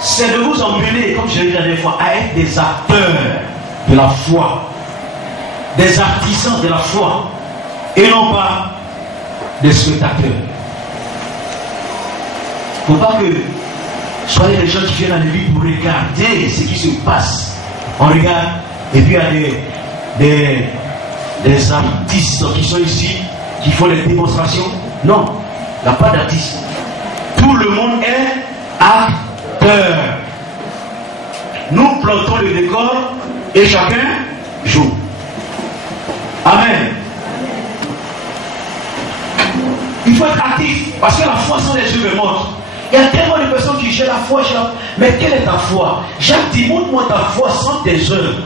c'est de vous emmener, comme je l'ai dit la dernière fois, à être des acteurs de la foi, des artisans de la foi, et non pas des spectateurs. Il ne faut pas que soyez les gens qui viennent à l'église pour regarder ce qui se passe. On regarde, et puis il y a des artistes qui sont ici, qui font des démonstrations. Non, il n'y a pas d'artiste. Tout le monde est acteur. Nous plantons le décor et chacun joue. Amen. Il faut être actif parce que la foi sans les œuvres est morte. Il y a tellement de personnes qui j'ai la foi, mais quelle est ta foi? Jacques dit, montre-moi ta foi sans tes œuvres.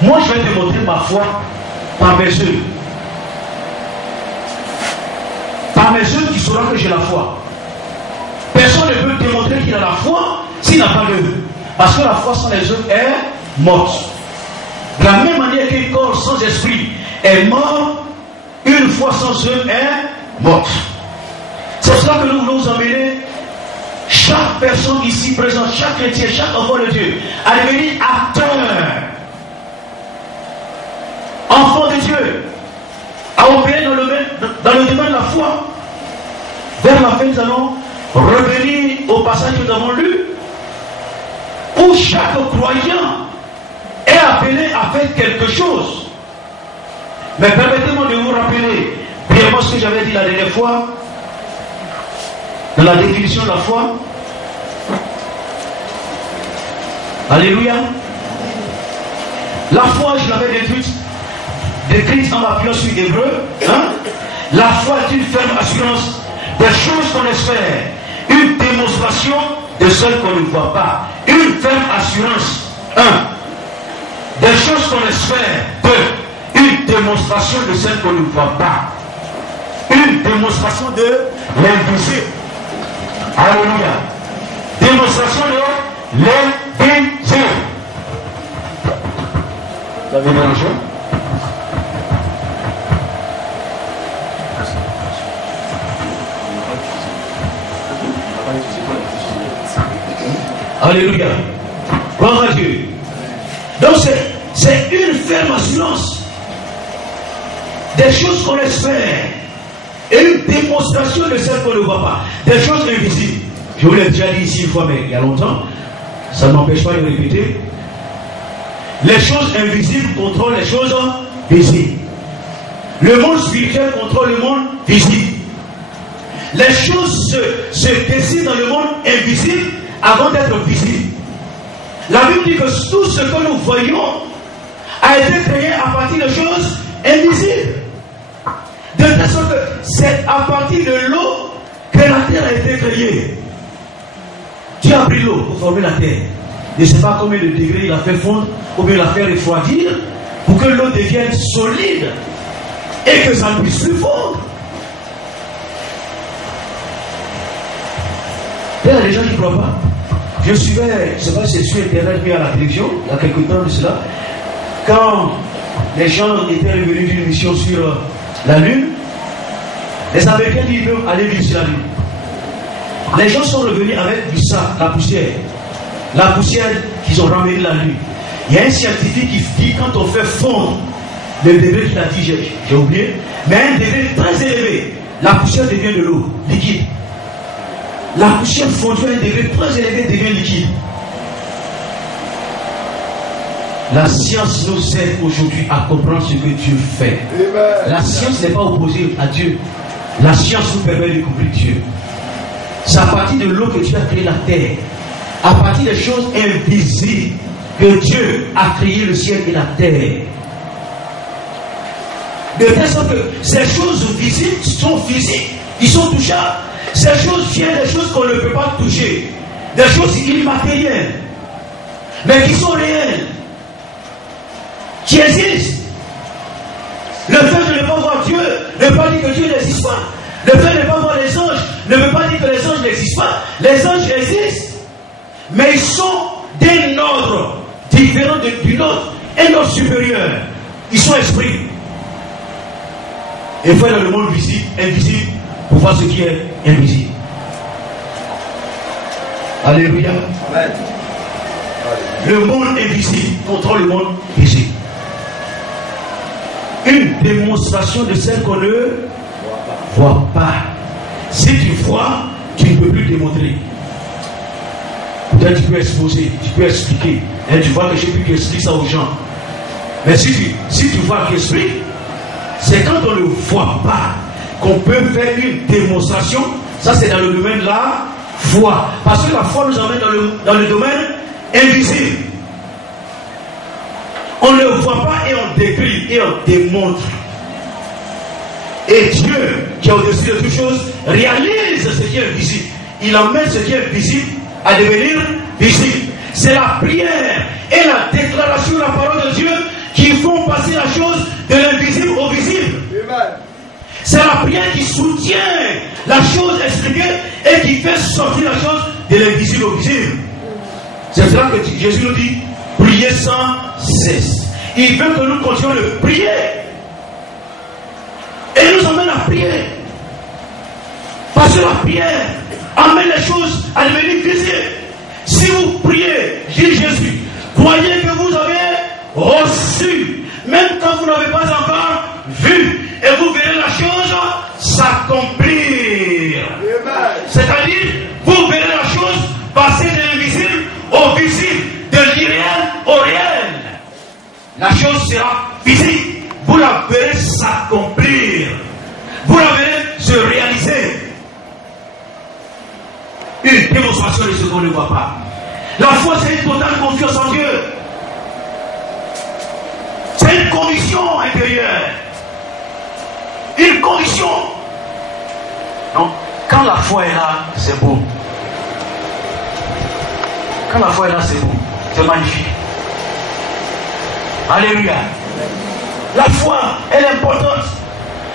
Moi je vais te montrer ma foi par mes œuvres. Par mes œuvres, tu sauras que j'ai la foi. Personne ne peut démontrer qu'il a la foi s'il n'a pas d'œuvre. Parce que la foi sans les œuvres est morte. De la même manière qu'un corps sans esprit est mort, une foi sans œuvre est morte. C'est cela que nous voulons vous emmener, chaque personne ici présente, chaque chrétien, chaque enfant de Dieu, à devenir acteur, enfant de Dieu, à opérer dans le domaine de la foi. Vers la fin, nous allons revenir au passage que nous avons lu, où chaque croyant est appelé à faire quelque chose. Mais permettez-moi de vous rappeler brièvement ce que j'avais dit la dernière fois, dans la définition de la foi. Alléluia. La foi, je l'avais décrite en m'appuyant sur l'hébreu. La foi est une ferme assurance des choses qu'on espère, une démonstration de celles qu'on ne voit pas. Une ferme assurance, des choses qu'on espère, une démonstration de celles qu'on ne voit pas. Une démonstration de l'invisible. Alléluia. Démonstration de l'invisible. Vous avez mélangé? Alléluia. Gloire à Dieu. Donc c'est une ferme assurance des choses qu'on espère et une démonstration de celles qu'on ne voit pas. Des choses invisibles. Je vous l'ai déjà dit ici une fois, mais il y a longtemps. Ça ne m'empêche pas de répéter. Les choses invisibles contrôlent les choses visibles. Le monde spirituel contrôle le monde visible. Les choses se décident dans le monde invisible avant d'être visibles. La Bible dit que tout ce que nous voyons a été créé à partir de choses invisibles. De telle sorte que c'est à partir de l'eau que la terre a été créée. Dieu a pris l'eau pour former la terre. Je ne sais pas combien de degrés il a fait fondre ou bien il a fait refroidir pour que l'eau devienne solide et que ça ne puisse plus fondre. Il y a des gens qui ne croient pas. Je suivais, je ne sais pas si c'est sur Internet mais à la télévision, il y a quelque temps de cela, quand les gens étaient revenus d'une mission sur la Lune, les Américains disent qu'ils aller vivre sur la Lune. Les gens sont revenus avec du sac, la poussière qu'ils ont ramenée de la Lune. Il y a un scientifique qui dit quand on fait fondre le degré qu'il a dit, j'ai oublié, mais un degré très élevé, la poussière devient de l'eau liquide. La poussière fondue à un degré très élevé devient liquide. La science nous aide aujourd'hui à comprendre ce que Dieu fait. La science n'est pas opposée à Dieu. La science nous permet de découvrir Dieu. C'est à partir de l'eau que Dieu a créé la terre. À partir des choses invisibles que Dieu a créé le ciel et la terre. De telle sorte que ces choses visibles sont physiques, ils sont touchables. Ces choses viennent des choses qu'on ne peut pas toucher, des choses immatérielles, mais qui sont réelles, qui existent. Le fait de ne pas voir Dieu ne veut pas dire que Dieu n'existe pas. Le fait de ne pas voir les anges ne veut pas dire que les anges n'existent pas. Les anges existent, mais ils sont d'un ordre différent du nôtre, un ordre supérieur. Ils sont esprits. Et il faut être dans le monde visible, invisible, pour voir ce qui est invisible. Alléluia. Amen. Le monde invisible contrôle le monde visible. Une démonstration de celle qu'on ne voit pas. Si tu vois, tu ne peux plus démontrer. Peut-être tu peux exposer, tu peux expliquer. Et tu vois que je peux expliquer ça aux gens. Mais si tu vois qu'il explique, c'est quand on ne voit pas qu'on peut faire une démonstration. Ça, c'est dans le domaine de la foi. Parce que la foi nous emmène dans le domaine invisible. On ne voit pas et on décrit et on démontre. Et Dieu, qui est au-dessus de toutes choses, réalise ce qui est visible. Il emmène ce qui est visible à devenir visible. C'est la prière et la déclaration de la parole de Dieu qui font passer la chose de l'invisible au visible. C'est la prière qui soutient la chose expliquée et qui fait sortir la chose de l'invisible au visible. C'est cela que Jésus nous dit, priez sans cesse. Il veut que nous continuions de prier. Et il nous emmène à prier. Parce que la prière amène les choses à devenir visibles. Si vous priez, dit Jésus, croyez que vous avez reçu, même quand vous n'avez pas encore vu, et vous verrez la chose s'accomplir. C'est-à-dire, vous verrez la chose passer de l'invisible au visible, de l'irréel au réel. La chose sera visible. Vous la verrez s'accomplir. Vous la verrez se réaliser. Une démonstration de ce qu'on ne voit pas. La foi, c'est une totale confiance en Dieu. C'est une conviction intérieure. Une conviction. Donc, quand la foi est là, c'est beau. Quand la foi est là, c'est beau. C'est magnifique. Alléluia. La foi, elle est importante.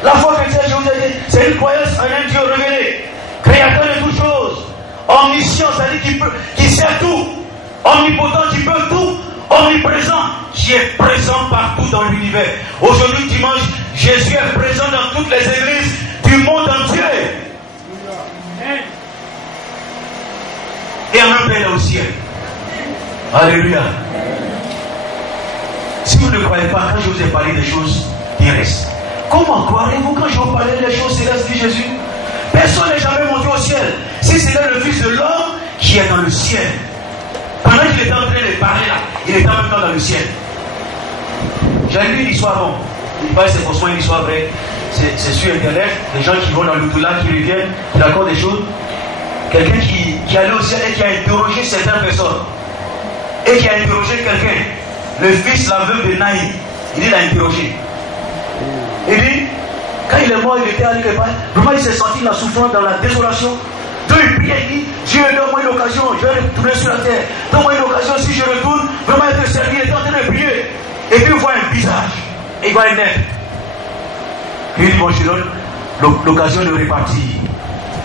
La foi chrétienne, je vous ai dit, c'est une croyance en un Dieu révélé, créateur de toutes choses, omniscient, c'est-à-dire qui sait tout, omnipotent, qui peut tout, omniprésent, qui est présent partout dans l'univers. Aujourd'hui, dimanche, Jésus est présent dans toutes les églises du monde entier. Et en même temps, il est au ciel. Alléluia. Si vous ne croyez pas, quand je vous ai parlé des choses terrestres, comment croirez-vous quand je vous parlais des choses célestes, dit Jésus? Personne n'est jamais monté au ciel. Si c'était le Fils de l'homme qui est dans le ciel. Pendant qu'il était en train de parler là, il était en même temps dans le ciel. J'ai lu une histoire, bon, il paraît c'est forcément une histoire vraie. C'est sur internet, des gens qui vont dans l'au-delà, qui reviennent, qui racontent des choses. Quelqu'un qui allait au ciel et qui a interrogé certaines personnes. Et qui a interrogé quelqu'un. Le fils, la veuve de Naïm, il l'a interrogé. Il dit, quand il est mort, il était allé quelque part. Vraiment, il s'est senti la souffrance dans la désolation. Dieu, il prie, il dit, Dieu, donne-moi une occasion, je vais retourner sur la terre. Donne-moi une occasion, si je retourne, vraiment être servi, il est en train de prier. Et puis il voit un visage, et il voit un être. Puis il dit, bon, je donne l'occasion de repartir.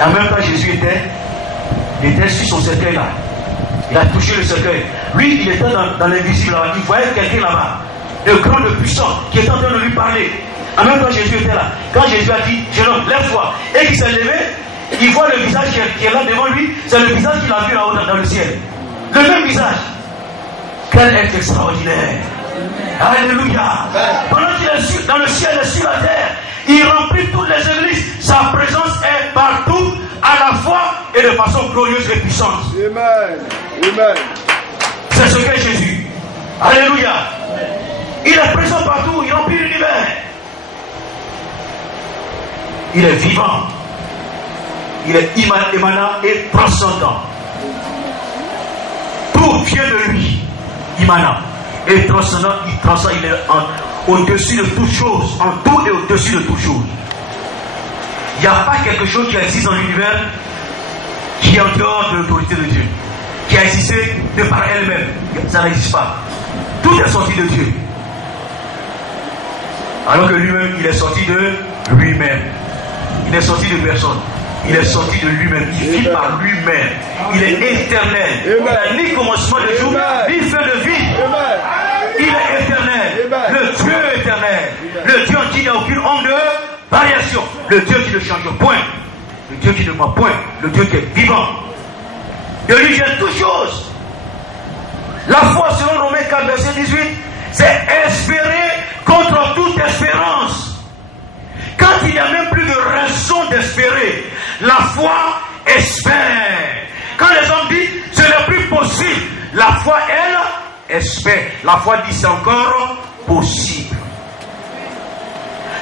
En même temps, Jésus était sur son cercueil là. Il a touché le cercueil. Lui, il était dans l'invisible là-bas. Il voyait quelqu'un là-bas, de grand, de puissant, qui était en train de lui parler. En même temps, Jésus était là. Quand Jésus a dit, jeune homme, lève-toi, et qu'il s'est levé, il voit le visage qui est là devant lui. C'est le visage qu'il a vu là-haut dans le ciel. Le même visage. Quel être extraordinaire. Alléluia. Pendant qu'il est dans le ciel et sur la terre, il remplit toutes les églises. Sa présence est partout, à la fois et de façon glorieuse et puissante. Amen. Amen. C'est ce qu'est Jésus. Alléluia. Il est présent partout, il remplit l'univers. Il est vivant. Il est immanent et transcendant. Tout vient de lui. Immanent et transcendant, il transcende, il est au-dessus de toutes choses, en tout et au-dessus de toutes choses. Il n'y a pas quelque chose qui existe dans l'univers qui est en dehors de l'autorité de Dieu, qui a existé de par elle-même. Ça n'existe pas. Tout est sorti de Dieu. Alors que lui-même, il est sorti de lui-même. Il est sorti de personne. Il est sorti de lui-même. Il vit par lui-même. Il est éternel. Il n'a ni commencement de jour, ni fin de vie. Il est éternel. Le Dieu éternel. Le Dieu en qui il n'y a aucune onde de variation. Le Dieu qui ne change point. Le Dieu qui ne ment point. Le Dieu qui est vivant. de lui vient toute chose. La foi, selon Romains 4, verset 18, c'est espérer contre toute espérance. Quand il n'y a même plus de raison d'espérer, la foi espère. Quand les hommes disent ce n'est plus possible, la foi, elle, espère. La foi dit c'est encore possible.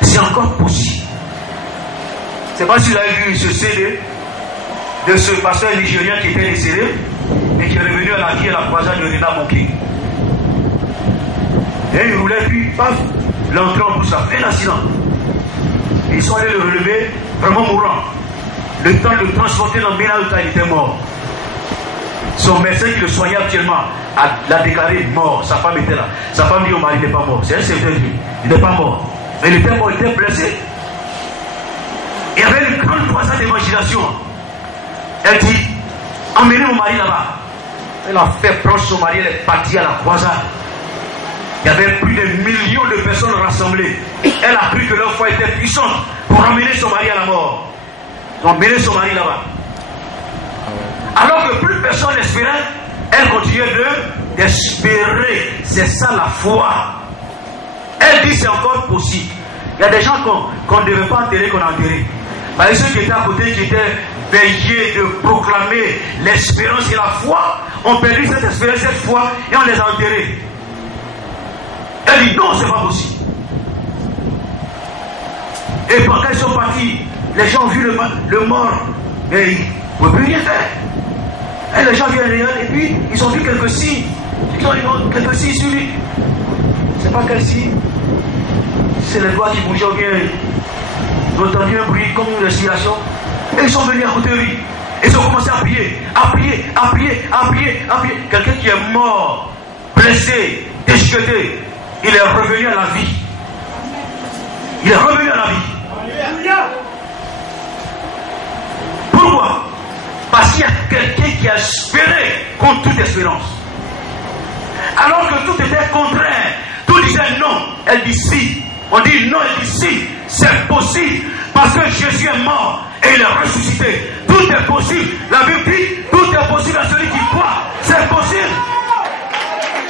C'est encore possible. Je ne sais pas si vous avez vu ce CD de ce pasteur nigérien qui était décédé, mais qui est revenu à la vie à la croisade de Rena Monkey. Et il roulait, puis, paf, l'entrée en bouche, a fait un accident. Ils sont allés le relever, vraiment mourant. Le temps de le transporter dans Bénalta, il était mort. Son médecin qui le soignait actuellement l'a déclaré mort. Sa femme était là. Sa femme dit au mari, il n'est pas mort. C'est un serviteur de Dieu. Il n'est pas mort. Mais il était mort, il était blessé. Il y avait une grande croisade d'évangélisation. Elle dit, emmenez mon mari là-bas. Elle a fait prendre son mari, elle est partie à la croisade. Il y avait plus de millions de personnes rassemblées. Elle a cru que leur foi était puissante pour emmener son mari à la mort. Ils ont emmené son mari là-bas. Alors que plus personne n'espérait, elle continuait d'espérer. C'est ça la foi. Elle dit c'est encore possible. Il y a des gens qu'on ne devait pas enterrer, qu'on a enterrés. Par exemple, ceux qui étaient à côté, qui étaient veillés de proclamer l'espérance et la foi, ont perdu cette espérance, cette foi, et on les a enterrés. Elle dit non, c'est pas possible. Et quand elles sont parties, les gens ont vu le mort, mais ils ne pouvaient plus rien faire. Et les gens viennent et puis ils ont vu quelques signes. Ils ont vu quelques signes sur lui. Je ne sais pas quel signe. C'est les doigts qui bougeaient bien. Ils ont entendu un bruit comme une respiration. Et ils sont venus à côté de lui. Et ils ont commencé à prier, à prier, à prier, à prier, à prier. Quelqu'un qui est mort, blessé, déchiqueté, il est revenu à la vie. Il est revenu à la vie. Pourquoi? Parce qu'il y a quelqu'un qui a espéré contre toute espérance. Alors que tout était contraire, tout disait non, elle dit si. On dit non, elle dit si. C'est possible parce que Jésus est mort et il est ressuscité. Tout est possible. La Bible dit tout est possible à celui qui croit. C'est possible.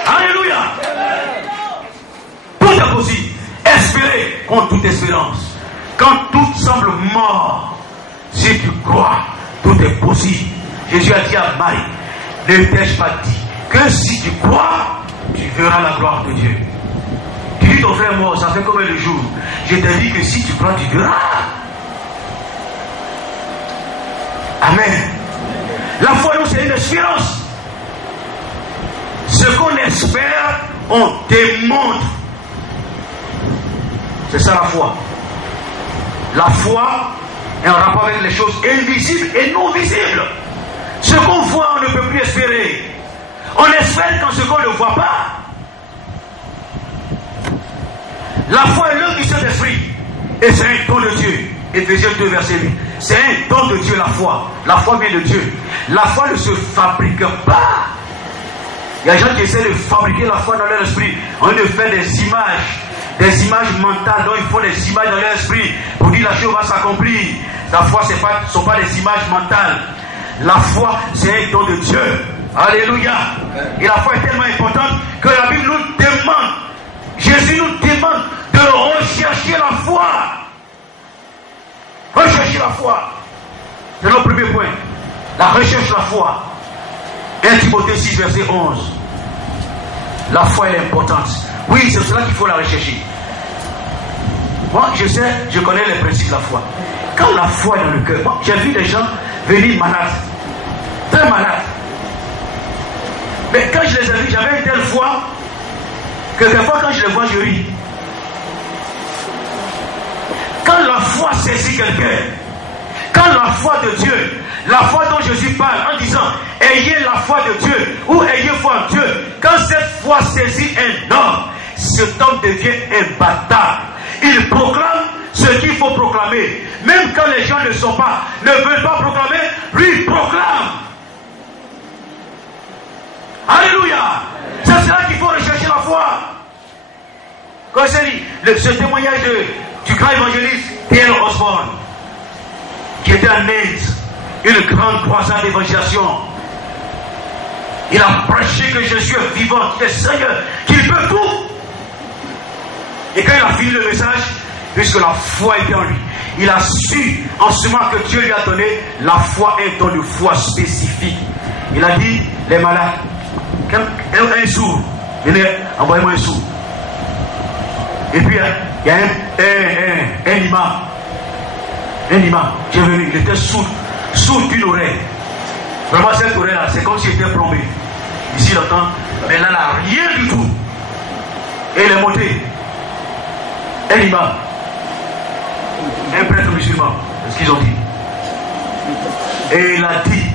Alléluia. Tout est possible. Espérer contre toute espérance. Quand tout semble mort, si tu crois, tout est possible. Jésus a dit à Marie, ne t'ai-je pas dit que si tu crois, tu verras la gloire de Dieu. Tu dis ton frère mort, ça fait combien de jours? Je t'ai dit que si tu crois, tu verras. Amen. La foi, c'est une espérance. Ce qu'on espère, on démontre. C'est ça la foi. La foi est en rapport avec les choses invisibles et non visibles. Ce qu'on voit, on ne peut plus espérer. On espère quand ce qu'on ne voit pas. La foi est l'œuvre du Saint-Esprit. Et c'est un don de Dieu. Éphésiens 2, verset 8. C'est un don de Dieu, la foi. La foi vient de Dieu. La foi ne se fabrique pas. Il y a des gens qui essaient de fabriquer la foi dans leur esprit. On ne fait des images mentales, donc il faut des images dans leur esprit pour dire la chose va s'accomplir. La foi, ce ne sont pas des images mentales. La foi, c'est un don de Dieu. Alléluia. Et la foi est tellement importante que la Bible nous demande, Jésus nous demande de rechercher la foi. Rechercher la foi. C'est notre premier point. La recherche de la foi. 1 Timothée 6, verset 11. La foi est importante. Oui, c'est cela qu'il faut la rechercher. Moi, je connais les principes de la foi. Quand la foi est dans le cœur, moi, j'ai vu des gens venir malades. Très malades. Mais quand je les ai vus, j'avais une telle foi que des fois, quand je les vois, je ris. Quand la foi saisit quelqu'un, quand la foi de Dieu, la foi dont Jésus parle en disant ayez la foi de Dieu ou ayez foi en Dieu, quand cette foi saisit un homme, cet homme devient imbattable. Il proclame ce qu'il faut proclamer. Même quand les gens ne veulent pas proclamer, lui il proclame. Alléluia. C'est cela qu'il faut rechercher la foi. Quand c'est dit, ce témoignage du grand évangéliste Pierre Osborne, qui était en Inde, une grande croisade d'évangélisation. Il a prêché que Jésus est vivant, qu'il est Seigneur, qu'il peut tout. Et quand il a fini le message, puisque la foi était en lui, il a su, en ce moment que Dieu lui a donné, la foi, un don de foi spécifique. Il a dit, les malades, un sourd, envoyez-moi un sourd. Et puis, il y a un imam. Un imam qui est venu, il était sourd d'une oreille. Vraiment, cette oreille-là, c'est comme s'il était plombé. Ici, il entend, mais là, rien du tout. Et il est monté. Un imam. Un prêtre musulman. C'est ce qu'ils ont dit. Et il a dit,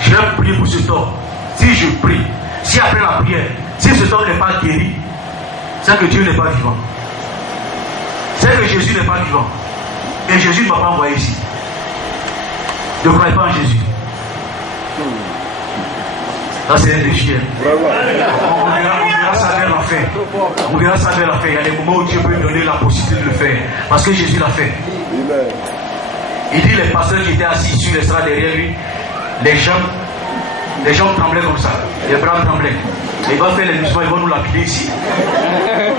je vais prier pour cet homme. Si je prie, si après la prière, si cet homme n'est pas guéri, c'est que Dieu n'est pas vivant. C'est que Jésus n'est pas vivant. Et Jésus ne m'a pas envoyé ici. Ne croyez pas en Jésus. Ça c'est un défi. On verra ça vers la fin. On verra ça vers la fin. Il y a des moments où Dieu peut donner la possibilité de le faire. Parce que Jésus l'a fait. Il dit les pasteurs qui étaient assis sur les strates derrière lui, les gens tremblaient comme ça. Les bras tremblaient. Et il va faire les musulmans, ils vont nous lapider ici.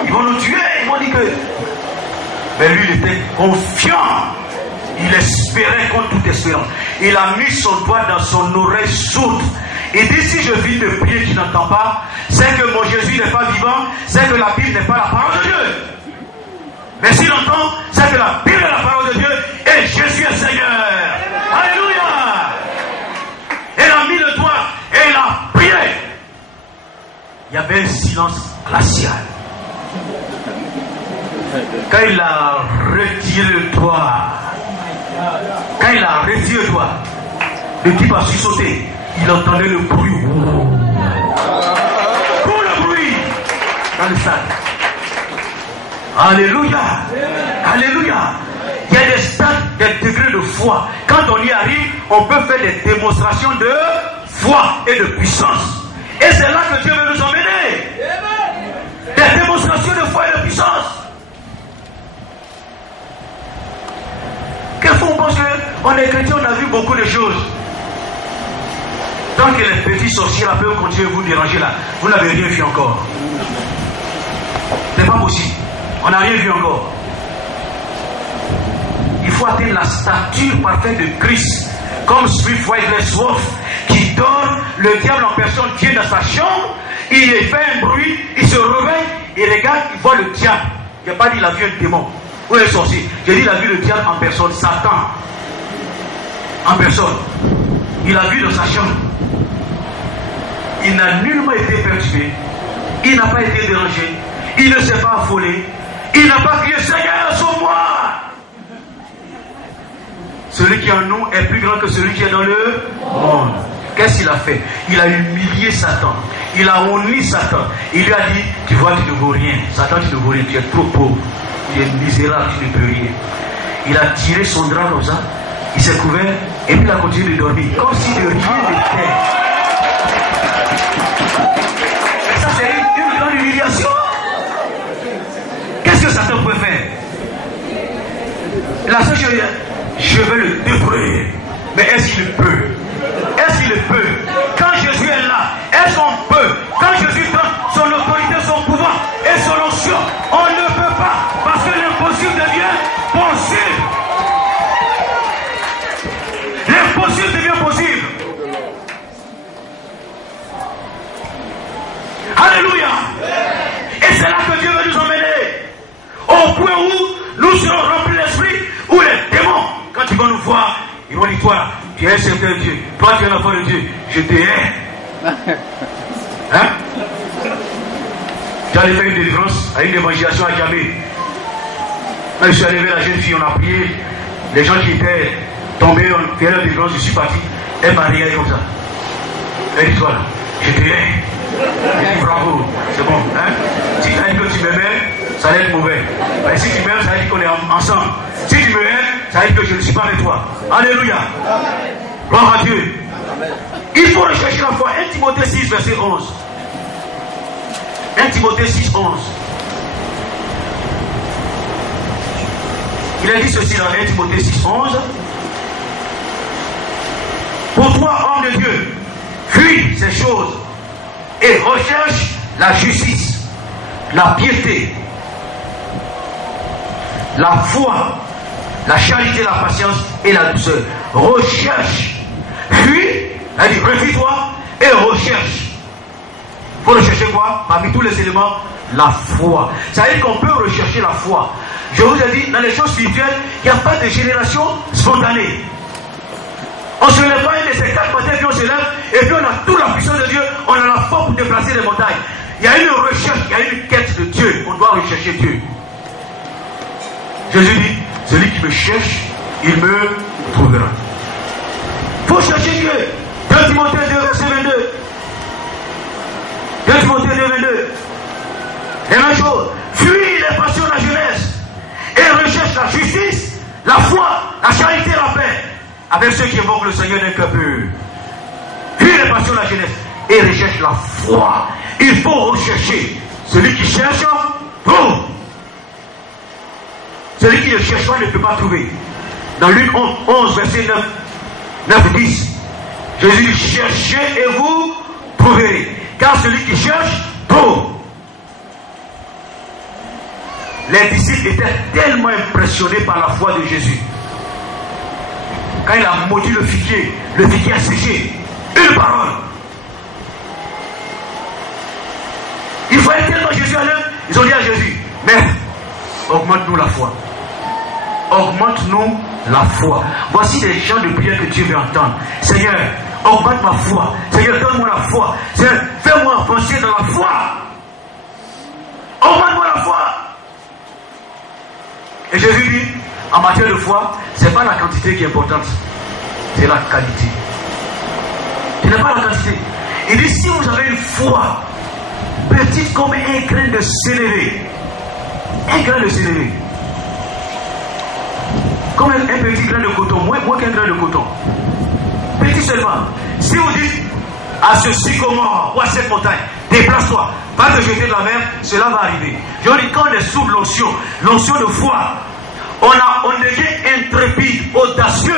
Ils vont nous tuer. Ils vont dire que... Mais lui, il était confiant. Il espérait contre toute espérance. Il a mis son doigt dans son oreille sourde. Il dit, si je vis de prier qui n'entend pas, c'est que mon Jésus n'est pas vivant, c'est que la Bible n'est pas la parole de Dieu. Mais s'il entend, c'est que la Bible est la parole de Dieu et Jésus est Seigneur. Alléluia. Il a mis le doigt et il a prié. Il y avait un silence glacial. Quand il a retiré le doigt, le type a sursauté. Il entendait le bruit. Tout le bruit dans le stade. Alléluia. Alléluia. Il y a des stades, des degrés de foi. Quand on y arrive, on peut faire des démonstrations de foi et de puissance. Et c'est là que Dieu veut nous emmener. Des démonstrations de foi et de puissance. Quelquefois on pense qu'on est chrétien, on a vu beaucoup de choses. Tant que les petits sorciers là peuvent continuer à vous déranger là, vous n'avez rien vu encore. C'est pas possible. On n'a rien vu encore. Il faut atteindre la stature parfaite de Christ. Comme Smith Wigglesworth qui donne le diable en personne, Dieu dans sa chambre, il fait un bruit, il se réveille, il regarde, il voit le diable. Il n'a pas dit il a vu un démon ou un sorcier. J'ai dit il a vu le diable en personne, Satan. En personne. Il a vu dans sa chambre. Il n'a nullement été perturbé. Il n'a pas été dérangé. Il ne s'est pas affolé. Il n'a pas crié Seigneur, sauve-moi. Celui qui est en nous est plus grand que celui qui est dans le monde. Qu'est-ce qu'il a fait? Il a humilié Satan. Il a honni Satan. Il lui a dit, tu vois, tu ne vaux rien. Satan, tu ne vaux rien. Tu es trop pauvre. Tu es misérable, tu ne peux rien. Il a tiré son drap comme ça. Il s'est couvert et puis il a continué de dormir. Comme si de rien n'était. Ça, c'est une grande humiliation. Qu'est-ce que Satan peut faire? La seule chose, je vais le détruire. Mais est-ce qu'il peut? Est-ce qu'il peut? Quand Jésus est là, est-ce qu'on peut? Quand Jésus donne son autorité, son pouvoir et son onction, on ne peut pas. Parce que l'impossible devient possible. L'impossible devient possible. Alléluia. Et c'est là que Dieu veut nous emmener. Au point où nous serons remplis d'esprit, où les démons, quand ils vont nous voir, ils vont dire, toi, tu es un serviteur de Dieu. Toi, tu es un enfant de Dieu. Je te hais. Hein? J'allais faire une délivrance à une évangélisation à Djamé. Quand je suis arrivé, la jeune fille, on a prié. Les gens qui étaient tombés, on fait la délivrance, je suis parti. Elle m'a regardé comme ça. Elle dit, toi, là, je te hais. Je dis, bravo, c'est bon. Hein? Si tu as dit que tu m'aimais, ça allait être mauvais. Mais si tu m'aimes, ça veut dire qu'on est ensemble. Si tu me aimes, ça veut dire que je ne suis pas avec toi. Alléluia. Gloire à Dieu. Il faut rechercher la foi. 1 Timothée 6, verset 11. 1 Timothée 6, 11. Il a dit ceci dans 1 Timothée 6, 11. Pour toi, homme de Dieu, fuis ces choses et recherche la justice, la piété, la foi, la charité, la patience et la douceur. Recherche, fuis, elle dit refuse-toi et recherche. Il faut rechercher quoi? Parmi tous les éléments, la foi. Ça veut dire qu'on peut rechercher la foi. Je vous ai dit, dans les choses spirituelles, il n'y a pas de génération spontanée. On ne se lève pas un de ces 4 matins, puis on se lève, et puis on a toute la puissance de Dieu, on a la foi pour déplacer les montagnes. Il y a une recherche, il y a une quête de Dieu. On doit rechercher Dieu. Jésus dit, celui qui me cherche, il me trouvera. Il faut chercher Dieu. 2 Timothée 2, verset 22. 2 Timothée 2, 22. Les mêmes choses. Fuis les passions de la jeunesse et recherche la justice, la foi, la charité, la paix avec ceux qui évoquent le Seigneur d'un cœur pur. Fuis les passions de la jeunesse et recherche la foi. Il faut rechercher. Celui qui cherche, trouve. Celui qui ne cherche pas ne peut pas trouver. Dans Luc 11, verset 9, 10, Jésus dit, cherchez et vous trouverez. Car celui qui cherche, trouve. Les disciples étaient tellement impressionnés par la foi de Jésus. Quand il a maudit le figuier a séché. Une parole. Il fallait tellement Jésus à l'heure. Ils ont dit à Jésus, Maître, augmente-nous la foi. Augmente-nous la foi. Voici les chants de prière que Dieu veut entendre. Seigneur, augmente ma foi. Seigneur, donne-moi la foi. Seigneur, fais-moi avancer dans la foi. Augmente-moi la foi. Et Jésus dit, en matière de foi, ce n'est pas la quantité qui est importante, c'est la qualité. Ce n'est pas la quantité. Il dit, si vous avez une foi petite comme un grain de céleri, un grain de céleri, comme un petit grain de coton, moins qu'un grain de coton, petit seulement. Si vous dites à ce sycomore ou à cette montagne, déplace-toi, va te jeter de la mer, cela va arriver. Je dis, quand on est sous l'onction de foi, on devient intrépide, audacieux.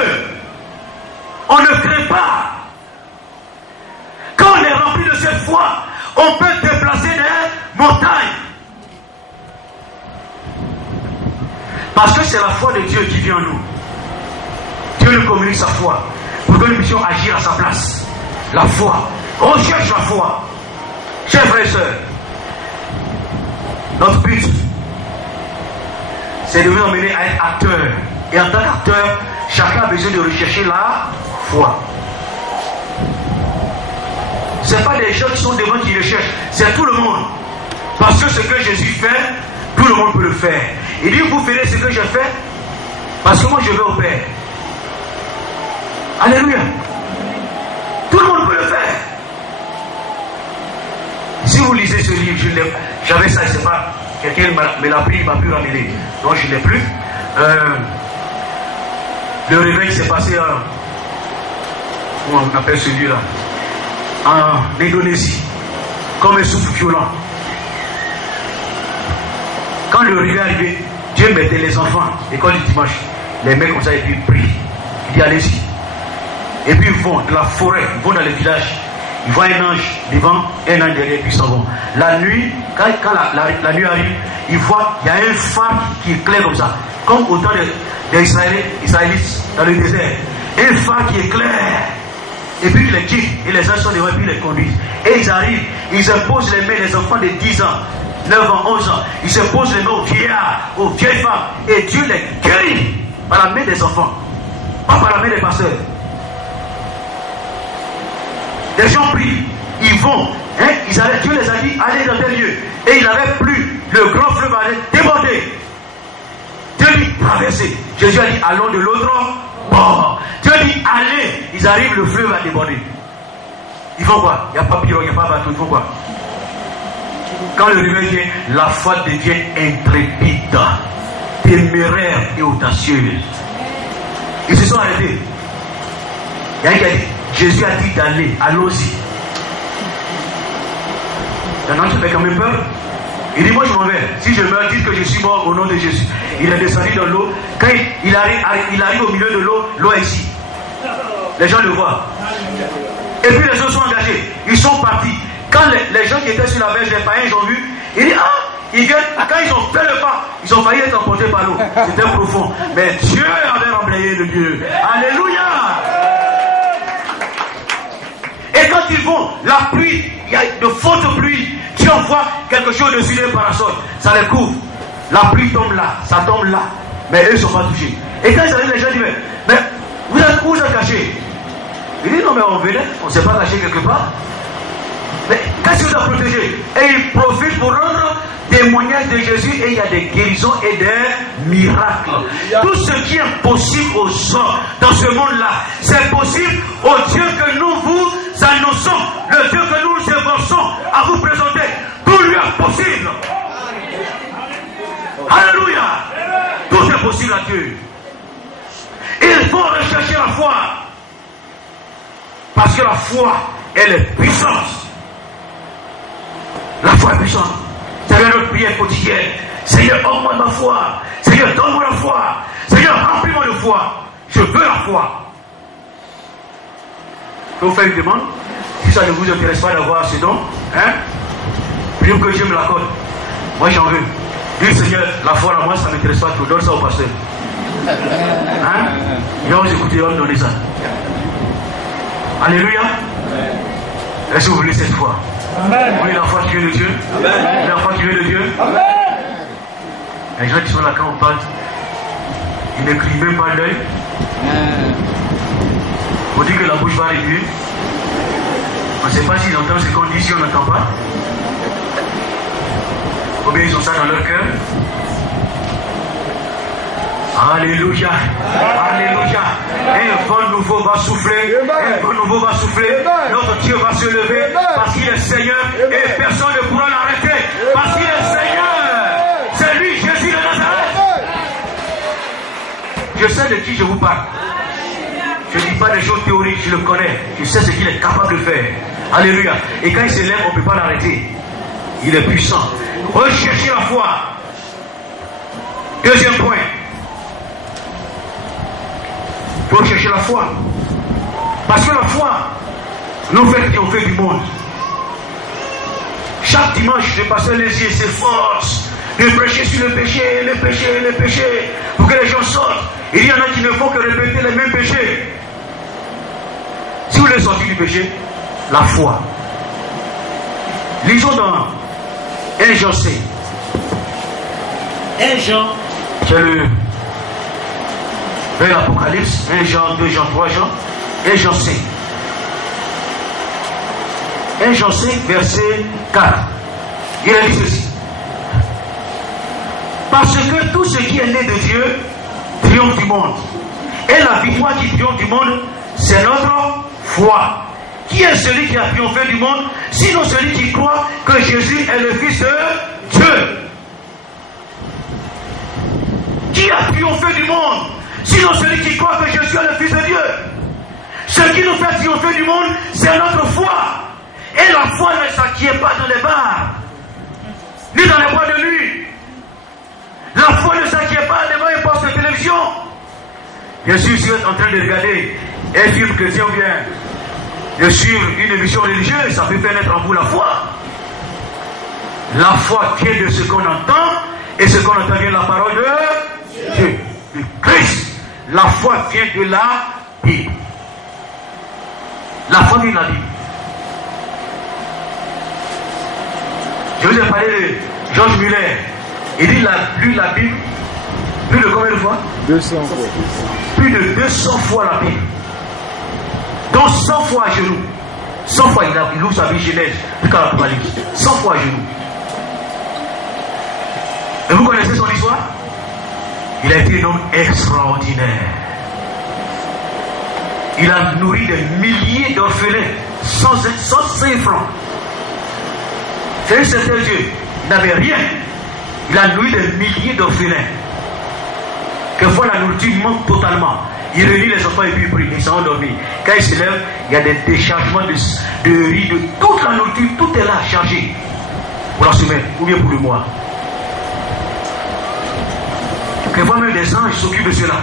On ne craint pas. Quand on est rempli de cette foi, on peut déplacer des montagnes. Parce que c'est la foi de Dieu qui vient en nous. Dieu nous communique sa foi pour que nous puissions agir à sa place. La foi. Recherche la foi. Chers frères et sœurs, notre but, c'est de vous emmener à être acteur. Et en tant qu'acteur, chacun a besoin de rechercher la foi. Ce n'est pas des gens qui sont devant qui recherchent, c'est tout le monde. Parce que ce que Jésus fait, tout le monde peut le faire. Il dit, vous ferez ce que j'ai fait, parce que moi je vais au Père. Alléluia. Tout le monde peut le faire. Si vous lisez ce livre, j'avais ça, je ne sais pas, quelqu'un me l'a pris, il m'a pu ramener. Donc je ne l'ai plus. Le réveil s'est passé comment on appelle celui-là, en Indonésie, comme un souffle violent. Quand le réveil est arrivé, Dieu mettait les enfants, l'école du dimanche, les mecs comme ça, et puis ils prient. Il dit allez-y. Et puis ils vont de la forêt, ils vont dans le village. Ils voient un ange devant, un ange derrière, puis ils s'en vont. La nuit, quand la nuit arrive, ils voient qu'il y a un phare qui éclaire comme ça. Comme au temps des Israélites dans le désert. Un phare qui éclaire. Et puis ils les quittent. Et les anges sont devant, et puis ils les conduisent. Et ils arrivent, ils imposent les mains, les enfants de 10 ans, 9 ans, 11 ans. Ils imposent les mains aux vieillards, aux vieilles femmes. Et Dieu les guérit par la main des enfants. Pas par la main des pasteurs. Les gens prient, ils vont, Dieu les a dit, allez dans tel lieu. Et il n'avait plus, le grand fleuve allait déborder. Dieu dit, traversez. Jésus a dit, allons de l'autre bord. Dieu dit, allez. Ils arrivent, le fleuve va déborder. Ils font quoi? Il n'y a pas pirogue, il n'y a pas bateau, ils font quoi? Quand le réveil vient, la foi devient intrépide, téméraire et audacieuse. Ils se sont arrêtés. Il y a un qui a dit, Jésus a dit d'aller, allons-y. Il y en a qui fait quand même peur. Il dit, moi je m'en vais. Si je meurs, dites que je suis mort au nom de Jésus. Il est descendu dans l'eau. Quand il arrive au milieu de l'eau, l'eau est ici. Les gens le voient. Et puis les autres sont engagés. Ils sont partis. Quand Quand les gens qui étaient sur la berge des païens, ils ont vu, ils disent, ah, ils viennent, quand ils ont fait le pas, ils ont failli être emportés par l'eau. C'était profond. Mais Dieu avait remblayé le lieu. Alléluia. Et quand ils vont, la pluie, il y a de fortes pluies, Dieu envoie quelque chose dessus des parasols, ça les couvre. La pluie tombe là, ça tombe là, mais eux ne sont pas touchés. Et quand ils arrivent, les gens disent, mais où vous êtes cachés? Il dit, non mais on venait, on ne s'est pas caché quelque part. Mais qu'est-ce que vous a protégé? Et ils profitent pour rendre témoignage de Jésus, et il y a des guérisons et des miracles. Tout ce qui est possible aux hommes dans ce monde-là, c'est possible au Dieu que nous vous annonçons, le Dieu que nous nous efforçons à vous présenter. Tout lui est possible. Alléluia. Tout est possible à Dieu. Il faut rechercher la foi. Parce que la foi, elle est puissante. La foi est puissante. C'est notre prière quotidienne. Seigneur, augmente ma foi. Seigneur, donne-moi la foi. Seigneur, remplis-moi de foi. Je veux la foi. Je vous fais une demande. Si ça ne vous intéresse pas d'avoir ce don, priez que Dieu me l'accorde. Moi, j'en veux. Dis, Seigneur, la foi, là, moi, ça ne m'intéresse pas. Tu donnes ça au pasteur. Et on va écouter, on va donner ça. Alléluia. Est-ce que vous voulez cette foi? Amen. Oui, la foi qui vient de Dieu. Amen. La foi qui vient de Dieu. Amen. Les gens qui sont là quand on parle, ils ne crient même pas l'œil. On dit que la bouche va arriver. On ne sait pas s'ils entendent ce qu'on dit, si on n'entend pas. Ou bien ils ont ça dans leur cœur. Alléluia. Alléluia. Un vent nouveau va souffler. Un vent nouveau va souffler. Notre Dieu va se lever parce qu'il est Seigneur et personne ne pourra l'arrêter. Parce qu'il est Seigneur. C'est lui, Jésus de Nazareth. Je sais de qui je vous parle. Je ne dis pas des choses théoriques, je le connais. Je sais ce qu'il est capable de faire. Alléluia. Et quand il se lève, on ne peut pas l'arrêter. Il est puissant. Recherchez la foi. Deuxième point. Il faut chercher la foi. Parce que la foi nous fait triompher du monde. Chaque dimanche, je passais les yeux, s'efforce de prêcher sur le péché, le péché, le péché, pour que les gens sortent. Il y en a qui ne font que répéter les mêmes péchés. Si vous voulez sortir du péché, la foi. Lisons dans 1 Jean 5. 1 Jean, c'est le l'Apocalypse, 1 Jean, 2 Jean, 3 Jean, 1 Jean 5. 1 Jean 5, verset 4. Il a dit ceci. Parce que tout ce qui est né de Dieu triomphe du monde. Et la victoire qui triomphe du monde, c'est notre foi. Qui est celui qui a triomphé du monde, sinon celui qui croit que Jésus est le Fils de Dieu? Qui a triomphé du monde, sinon celui qui croit que Jésus est le Fils de Dieu? Ce qui nous fait triompher du monde, c'est notre foi. Et la foi ne s'acquiert pas dans les bars, ni dans les boîtes de nuit. La foi ne s'acquiert pas devant un poste de télévision. Bien sûr, si vous êtes en train de regarder un film chrétien bien sûr, une émission religieuse, ça peut faire naître en vous la foi. La foi vient de ce qu'on entend, et ce qu'on entend vient de la parole de Dieu, de Christ. La foi vient de la Bible. La foi vient de la Bible. Je vous ai parlé de George Muller. Il dit qu'il a lu la Bible plus de combien de fois? 200 fois. Plus de 200 fois la Bible. Donc 100 fois à genoux. 100 fois il ouvre sa vie Genèse jusqu'à l'Apocalypse. 100 fois à genoux. Et vous connaissez son histoire? Il a été un homme extraordinaire. Il a nourri des milliers d'orphelins sans 5 francs. C'est un certain Dieu. Il n'avait rien. Il a nourri des milliers d'orphelins. Quelquefois la nourriture manque totalement. Il réunit les enfants et puis il prie. Ils sont endormis. Quand il se lève, il y a des déchargements de riz, de toute la nourriture, tout est là chargé. Pour la semaine ou bien pour le mois. Quelquefois même des anges s'occupent de cela.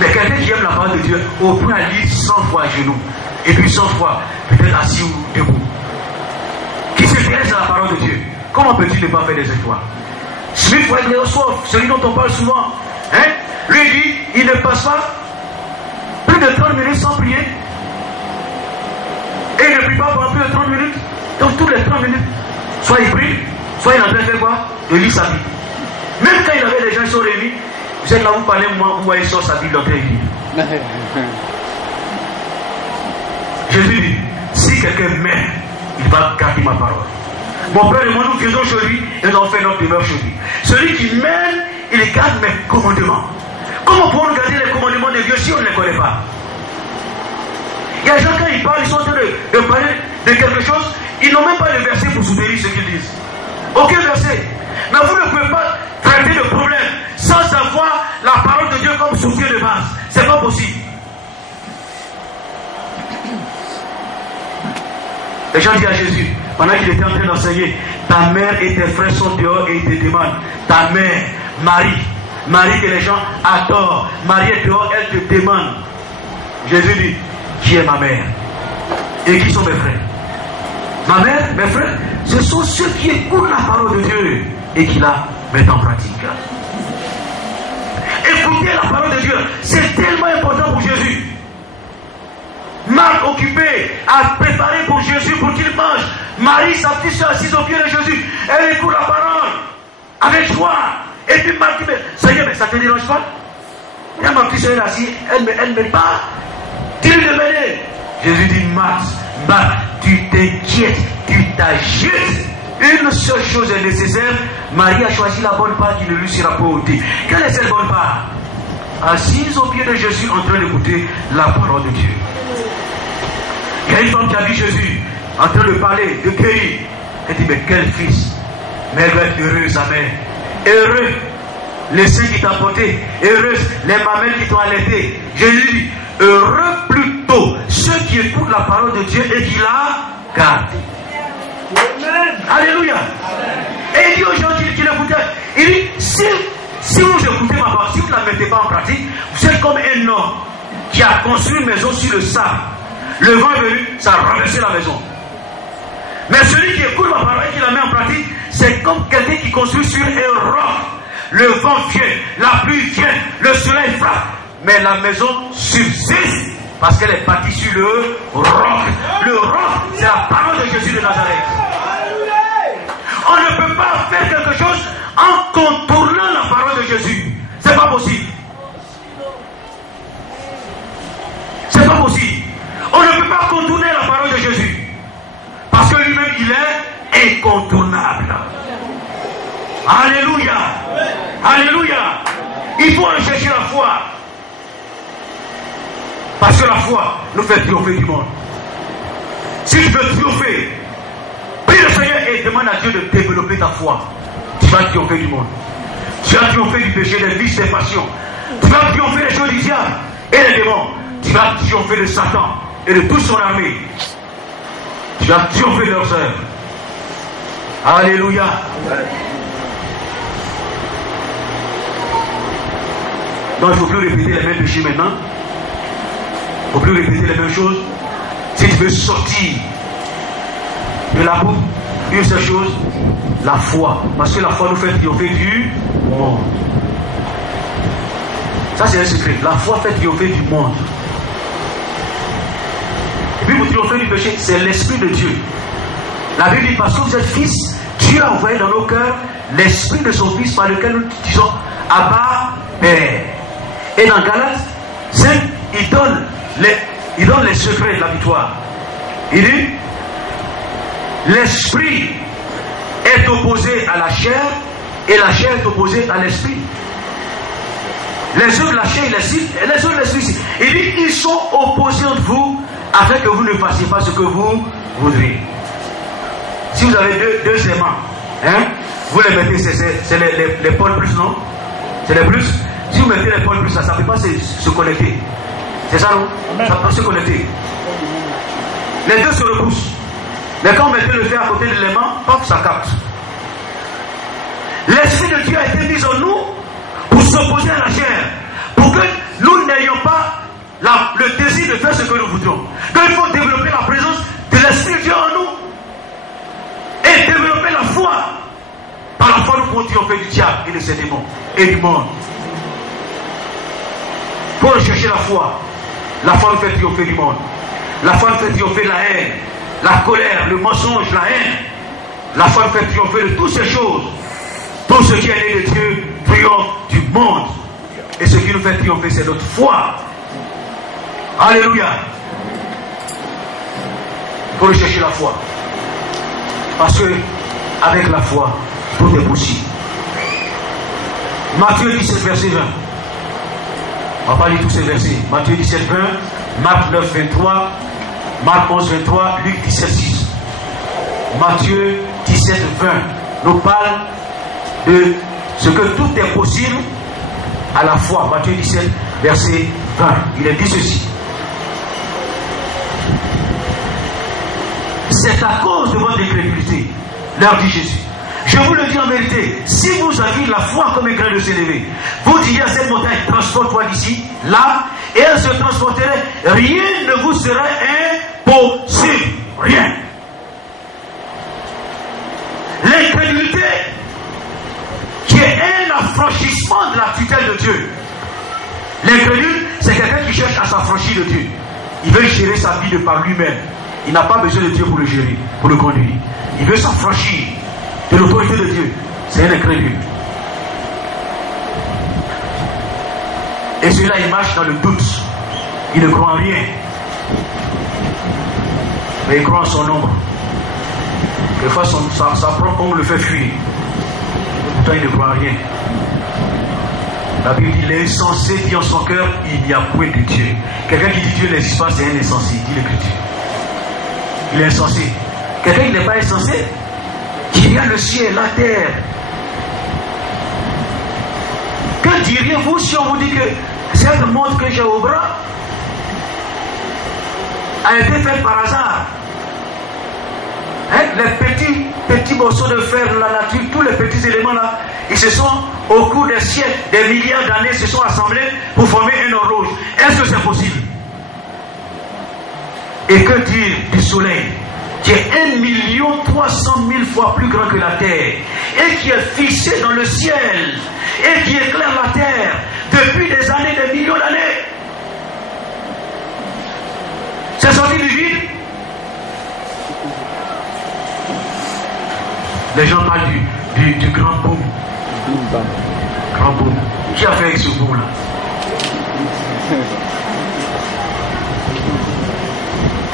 Mais quelqu'un qui aime la parole de Dieu, au point à lire 100 fois à genoux. et puis 100 fois, peut-être assis ou debout, qui s'intéresse à la parole de Dieu, comment peux-tu ne pas faire des efforts? Smith Wigglesworth, celui dont on parle souvent, hein, lui dit, il ne passe pas plus de 30 minutes sans prier. Et il ne prie pas pendant plus de 30 minutes. Donc toutes les 30 minutes, soit il prie, soit il est en train de faire quoi? De lire sa Bible. Même quand il avait des gens qui sont réunis, vous êtes là, vous parlez, moi, vous voyez sur sa Bible en train de lire. Jésus dit, si quelqu'un m'aime, il va garder ma parole. Mon Père et moi, nous faisons chez lui et nous avons fait notre demeure chez lui. Celui qui m'aime, il garde mes commandements. Comment pouvons-nous garder les commandements de Dieu si on ne les connaît pas? Il y a des gens, quand ils parlent, ils sont en train de parler de quelque chose, ils n'ont même pas de verset pour soutenir ce qu'ils disent. Aucun verset. Mais vous ne pouvez pas traiter le problème sans avoir la parole de Dieu comme soutien de base. C'est pas possible. Les gens disent à Jésus, pendant qu'il était en train d'enseigner, ta mère et tes frères sont dehors et ils te demandent. Ta mère, Marie que les gens adorent, Marie est dehors, elle te demande. Jésus dit, qui est ma mère? Et qui sont mes frères? Ma mère, mes frères, ce sont ceux qui écoutent la parole de Dieu et qui la mettent en pratique. Écouter la parole de Dieu, c'est tellement important pour Jésus. Marc, occupé à préparer pour Jésus pour qu'il mange. Marie, sa petite soeur, assise au pied de Jésus, elle écoute la parole avec joie. Et puis Marc dit, Seigneur, mais ça ne te dérange pas? Il y a ma petite soeur assise, elle ne m'aime pas. Dis-lui de m'aider. Jésus dit, Marc, tu t'inquiètes, tu t'agites. Une seule chose est nécessaire. Marie a choisi la bonne part qui ne lui sera pas ôtée. Quelle est cette bonne part? Assise au pied de Jésus en train d'écouter la parole de Dieu. Il y a une femme qui a vu Jésus en train de parler, de guérir. Elle dit, mais quel fils? Mais elle doit être heureuse, sa mère. Heureux les seins qui t'ont porté, heureuse les mamelles qui t'ont allaité. Jésus dit, heureux plutôt ceux qui écoutent la parole de Dieu et qui la gardent. Alléluia. Et il dit aux gens qui l'écoutaient, il dit, si vous écoutez ma parole, si vous ne la mettez pas en pratique, vous êtes comme un homme qui a construit une maison sur le sable. Le vent est venu, ça a renversé la maison. Mais celui qui écoute ma parole et qui la met en pratique, c'est comme quelqu'un qui construit sur un roc. Le vent vient, la pluie vient, le soleil frappe, mais la maison subsiste parce qu'elle est bâtie sur le roc. Le roc, c'est la parole de Jésus de Nazareth. On ne peut pas faire quelque chose en contournant la parole de Jésus. C'est pas possible. C'est pas possible. On ne peut pas contourner la parole de Jésus. Parce que lui-même, il est incontournable. Alléluia. Alléluia. Il faut rechercher la foi. Parce que la foi nous fait triompher du monde. Si tu veux triompher, prie le Seigneur et demande à Dieu de développer ta foi. Tu vas triompher du monde. Tu vas triompher du péché, des vices, des passions. Tu vas triompher des choses du diable et des démons. Tu vas triompher de Satan et de toute son armée. Tu vas triompher de leurs œuvres. Alléluia. Donc il ne faut plus répéter les mêmes péchés maintenant. Il ne faut plus répéter les mêmes choses. Si tu veux sortir de la boue, une seule chose, la foi. Parce que la foi nous fait triompher du monde. Ça c'est un secret. La foi fait triompher du monde. Et puis pour triompher du péché, c'est l'Esprit de Dieu. La Bible dit, parce que vous êtes fils, Dieu a envoyé dans nos cœurs l'Esprit de son Fils par lequel nous disons Abba, Père. Et dans Galates 5, il donne les secrets de la victoire. Il dit, l'Esprit est opposé à la chair et la chair est opposée à l'Esprit. Les œuvres de la chair, les œuvres de l'Esprit. Il dit, ils sont opposés entre vous afin que vous ne fassiez pas ce que vous voudriez. Si vous avez deux aimants, hein, vous les mettez, c'est les pôles plus, non? C'est les plus. Si vous mettez les pôles plus, ça ne peut pas se connecter. C'est ça, non? Ça ne peut pas se connecter. Les deux se repoussent. Mais quand vous mettez le fer à côté de l'aimant, hop, ça capte. L'Esprit de Dieu a été mis en nous pour s'opposer à la chair. Pour que nous n'ayons pas le désir de faire ce que nous voudrons. Donc il faut développer la présence de l'Esprit de Dieu en nous. Et développer la foi. Par la foi, nous pouvons triompher du diable et de ses démons et du monde. Pour rechercher la foi nous fait triompher du monde. La foi nous fait triompher la haine, la colère, le mensonge, la haine. La foi nous fait triompher de toutes ces choses. Tout ce qui est né de Dieu triomphe du monde. Et ce qui nous fait triompher, c'est notre foi. Alléluia. Il faut rechercher la foi. Parce que avec la foi, tout est possible. Matthieu 17, verset 20. On va pas lire tous ces versets. Matthieu 17, 20, Marc 9, 23, Marc 11, 23, Luc 17, 6. Matthieu 17, 20 nous parle de ce que tout est possible à la foi. Matthieu 17, verset 20. Il est dit ceci. C'est à cause de votre incrédulité, leur dit Jésus. Je vous le dis en vérité, si vous aviez la foi comme un grain de sénévé, vous diriez à cette montagne, transporte-toi d'ici, là, et elle se transporterait, rien ne vous serait impossible. Rien. L'incrédulité, qui est un affranchissement de la tutelle de Dieu. L'incrédule, c'est quelqu'un qui cherche à s'affranchir de Dieu. Il veut gérer sa vie de par lui-même. Il n'a pas besoin de Dieu pour le gérer, pour le conduire. Il veut s'affranchir de l'autorité de Dieu. C'est un incrédule. Et celui-là, il marche dans le doute. Il ne croit en rien. Mais il croit en son ombre. Quelquefois, sa propre ombre le fait fuir. Pourtant, il ne croit en rien. La Bible dit, l'insensé dit en son cœur, il n'y a point de Dieu. Quelqu'un qui dit Dieu n'existe pas, c'est un insensé, dit l'Écriture. Il est insensé. Quelqu'un qui n'est pas insensé, qui a le ciel, la terre. Que diriez-vous si on vous dit que cette montre que j'ai au bras a été faite par hasard? Les petits morceaux de fer de la nature, tous les petits éléments là, ils se sont, au cours des siècles, des milliards d'années, se sont assemblés pour former une horloge. Est-ce que c'est possible? Et que dire du soleil, qui est 1 300 000 fois plus grand que la terre, et qui est fixé dans le ciel, et qui éclaire la terre depuis des années, des millions d'années? C'est sorti du vide. Les gens parlent du grand boom. Grand boom. Qui a fait avec ce boom là?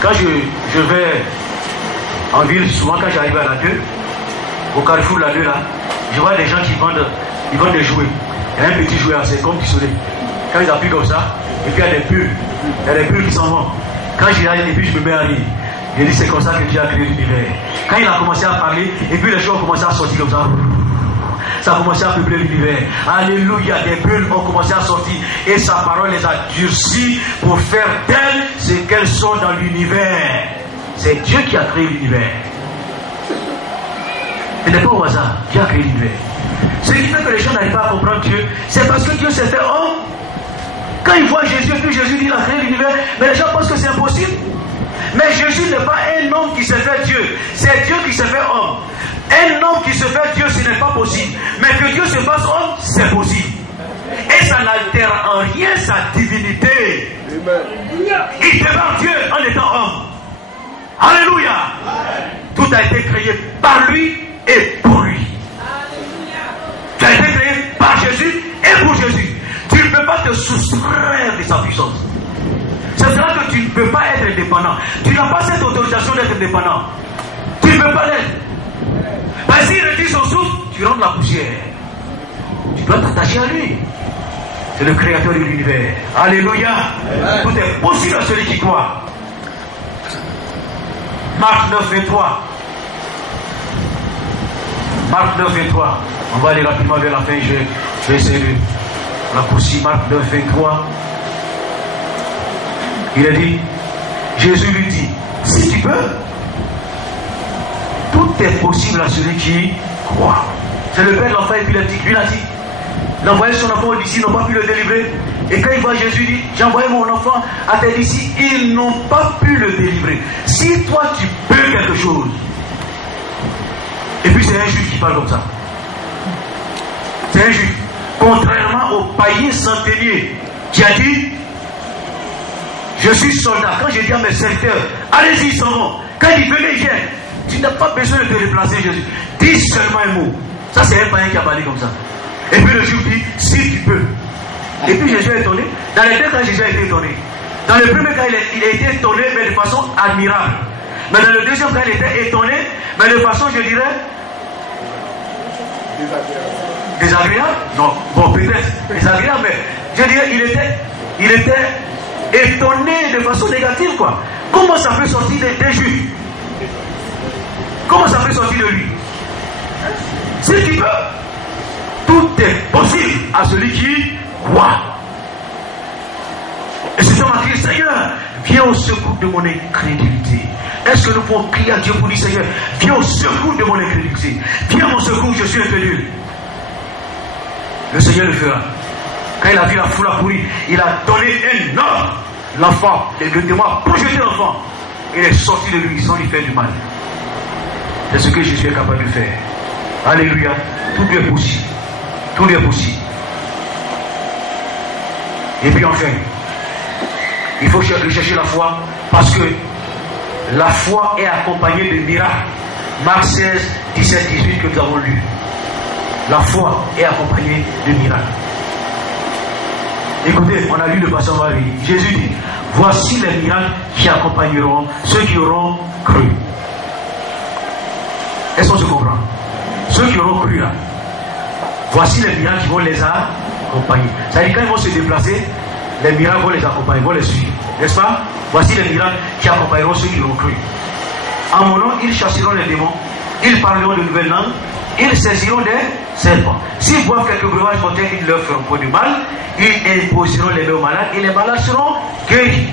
Quand je vais en ville, souvent quand j'arrive à la 2, au carrefour de la 2 là, je vois des gens qui vendent des jouets. Il y a un petit jouet, c'est comme du soleil. Quand ils appuient comme ça, et puis il y a des bulles. Il y a des bulles qui s'en vont. Quand j'y arrive, et puis je me mets à rire. Je dis c'est comme ça que Dieu a créé l'univers. Quand il a commencé à parler, et puis les choses ont commencé à sortir comme ça. Ça a commencé à peupler l'univers. Alléluia, des bulles ont commencé à sortir. Et sa parole les a durcies pour faire d'elles ce qu'elles sont dans l'univers. C'est Dieu qui a créé l'univers. Ce n'est pas au hasard. Dieu a créé l'univers. Ce qui fait que les gens n'arrivent pas à comprendre Dieu, c'est parce que Dieu s'est fait homme. Quand ils voient Jésus, puis Jésus dit qu'il a créé l'univers, mais les gens pensent que c'est impossible. Mais Jésus n'est pas un homme qui s'est fait Dieu. C'est Dieu qui s'est fait homme. Un homme qui se fait Dieu, ce n'est pas possible. Mais que Dieu se fasse homme, c'est possible. Et ça n'altère en rien sa divinité. Amen. Il demeure Dieu en étant homme. Alléluia. Amen. Tout a été créé par lui et pour lui. Tu as été créé par Jésus et pour Jésus. Tu ne peux pas te soustraire de sa puissance. C'est vrai que tu ne peux pas être indépendant. Tu n'as pas cette autorisation d'être indépendant. Tu ne peux pas l'être. Parce qu'il retire son souffle, tu rentres la poussière. Tu dois t'attacher à lui. C'est le créateur de l'univers. Alléluia. Amen. Tout est possible à celui qui croit. Marc 9, 23. Marc 9, 23. On va aller rapidement vers la fin. Je vais essayer de raccourcir. Marc 9, 23. Il a dit, Jésus lui dit, si tu peux, tout est possible à celui qui croit. C'est le père de l'enfant épileptique. Lui l'a dit, Il a envoyé son enfant d'ici, ils n'ont pas pu le délivrer. Et quand il voit Jésus, il dit, j'ai envoyé mon enfant à tes d'ici, ils n'ont pas pu le délivrer. Si toi tu peux quelque chose, et puis c'est un juif qui parle comme ça. C'est un juif. Contrairement au païen centenier qui a dit, je suis soldat. Quand j'ai dit à mes serviteurs, allez-y, ils s'en vont. Quand il dit, venez, viens. Tu n'as pas besoin de te déplacer, Jésus. Dis seulement un mot. Ça, c'est un païen qui a parlé comme ça. Et puis le juif dit, si tu peux. Et puis Jésus est étonné. Dans les deux cas, Jésus a été étonné. Dans le premier cas, il a été étonné, mais de façon admirable. Mais dans le deuxième cas, il était étonné, mais de façon, je dirais, désagréable. Non, bon, peut-être désagréable, mais je dirais, il était étonné de façon négative, quoi. Comment ça peut sortir des juifs? Comment ça peut sortir de lui? Si tu veux, tout est possible à celui qui croit. Et c'est ça m'a dit, Seigneur, viens au secours de mon incrédulité. Est-ce que nous pouvons crier à Dieu pour dire, Seigneur, viens au secours de mon incrédulité. Viens à mon secours, je suis incrédule. Le Seigneur le fera. Quand il a vu la foule accourir, il a donné un ordre. L'enfant, le démon a projeté l'enfant. Il est sorti de lui sans lui faire du mal. C'est ce que Jésus est capable de faire. Alléluia. Tout lui est possible. Tout lui est possible. Et puis enfin, il faut chercher la foi parce que la foi est accompagnée de miracles. Marc 16, 17, 18 que nous avons lu. La foi est accompagnée de miracles. Écoutez, on a lu le passage Marie. Jésus dit, voici les miracles qui accompagneront ceux qui auront cru. Est-ce qu'on se comprend? Ceux qui auront cru là, voici les miracles qui vont les accompagner. C'est-à-dire quand ils vont se déplacer, les miracles vont les accompagner, vont les suivre. N'est-ce pas? Voici les miracles qui accompagneront ceux qui auront cru. En mon nom, ils chasseront les démons, ils parleront de nouvelles langues, ils saisiront des serpents. S'ils boivent quelques breuvages mortels, ils leur feront pas du mal, ils imposeront les mains aux malades et les malades seront guéris.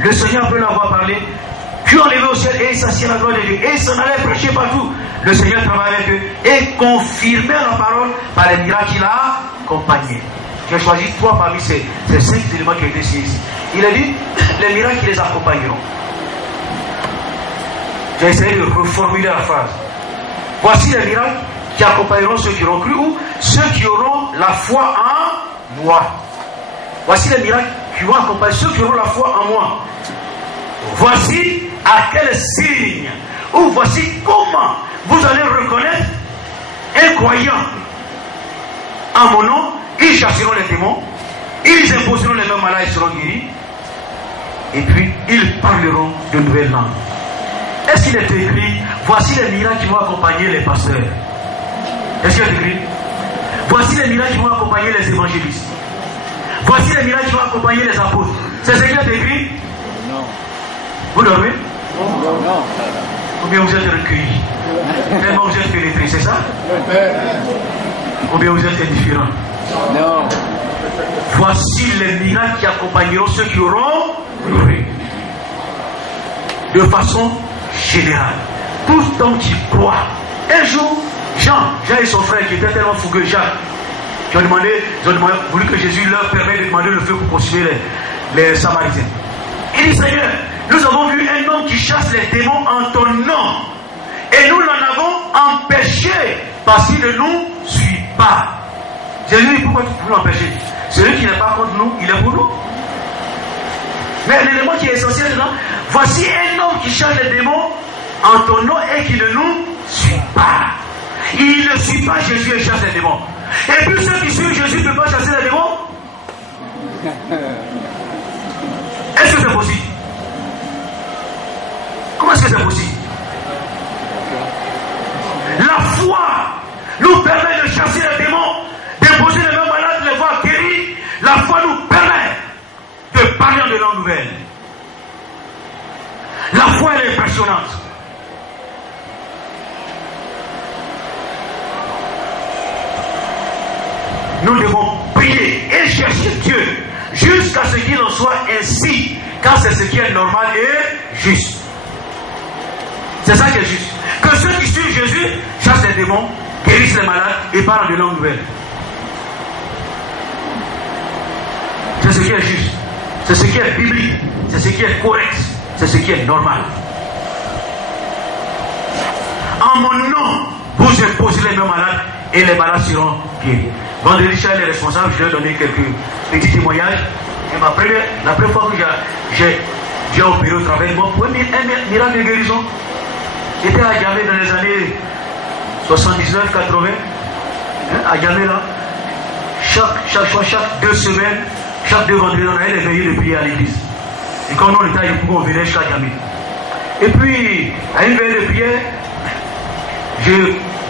Le Seigneur peut l'avoir parlé, puis enlevé au ciel et il s'assied à la gloire de Dieu. Et il s'en allait prêcher partout. Le Seigneur travaillait avec eux et confirmait la parole par les miracles qu'il a accompagnés. J'ai choisi 3 parmi ces 5 éléments qui ont été ici. Il a dit les miracles qui les accompagneront. J'ai essayé de reformuler la phrase. Voici les miracles qui accompagneront ceux qui auront cru ou ceux qui auront la foi en moi. Voici les miracles qui vont accompagner ceux qui auront la foi en moi. Voici à quel signe ou voici comment vous allez reconnaître un croyant. En mon nom, ils chasseront les démons, ils imposeront les mains malades, ils seront guéris, et puis ils parleront de nouvelles langues. Est-ce qu'il est écrit, voici les miracles qui vont accompagner les pasteurs? Est-ce qu'il est écrit, voici les miracles qui vont accompagner les évangélistes? Voici les miracles qui vont accompagner les apôtres? C'est ce qu'il est écrit? Non. Vous dormez? Non. Ou bien vous êtes recueillis? Tellement vous êtes pénétrés, c'est ça? Ou bien vous êtes indifférents? Non. Voici les miracles qui accompagneront ceux qui auront cru. De façon générale, tout homme qui croit. Un jour, Jean et son frère qui étaient tellement fougueux, Jacques, ils ont voulu que Jésus leur permette de demander le feu pour consumer les Samaritains. Il dit, Seigneur, nous avons vu un homme qui chasse les démons en ton nom. Et nous l'en avons empêché parce qu'il ne nous suit pas. Jésus dit, pourquoi tu peux l'empêcher? Celui qui n'est pas contre nous, il est pour nous. Mais l'élément qui est essentiel là, voici un homme qui chasse les démons en ton nom et qui ne nous suit pas. Il ne suit pas Jésus et chasse les démons. Et puis ceux qui suivent Jésus ne peuvent pas chasser les démons. Est-ce que c'est possible? Comment est-ce que c'est possible? La foi nous permet de chasser les démons, d'imposer les mains malades, de les voir guéris. La foi nous permet de parler en de langues nouvelles. La foi elle est impressionnante. Nous devons prier et chercher Dieu jusqu'à ce qu'il en soit ainsi, car c'est ce qui est normal et juste. C'est ça qui est juste. Que ceux qui suivent Jésus chassent les démons, guérissent les malades et parlent de langues nouvelles. ce qui est juste. C'est ce qui est biblique. C'est ce qui est correct. C'est ce qui est normal. En mon nom, vous imposez les mains malades et les malades seront guéris. Vendredi, Charles est responsable, je lui ai donné quelques petits témoignages. Et la première fois que j'ai opéré au travail, ils m'ont prouvé un miracle de guérison. J'étais à Djamé dans les années 79, 80. À Djamé là. Chaque fois, chaque 2 semaines, chaque 2 vendredis, on allait les veiller de prier à l'église. Et quand on était à Yopougon, on venait jusqu'à Djamé. Et puis, à une veille de prière,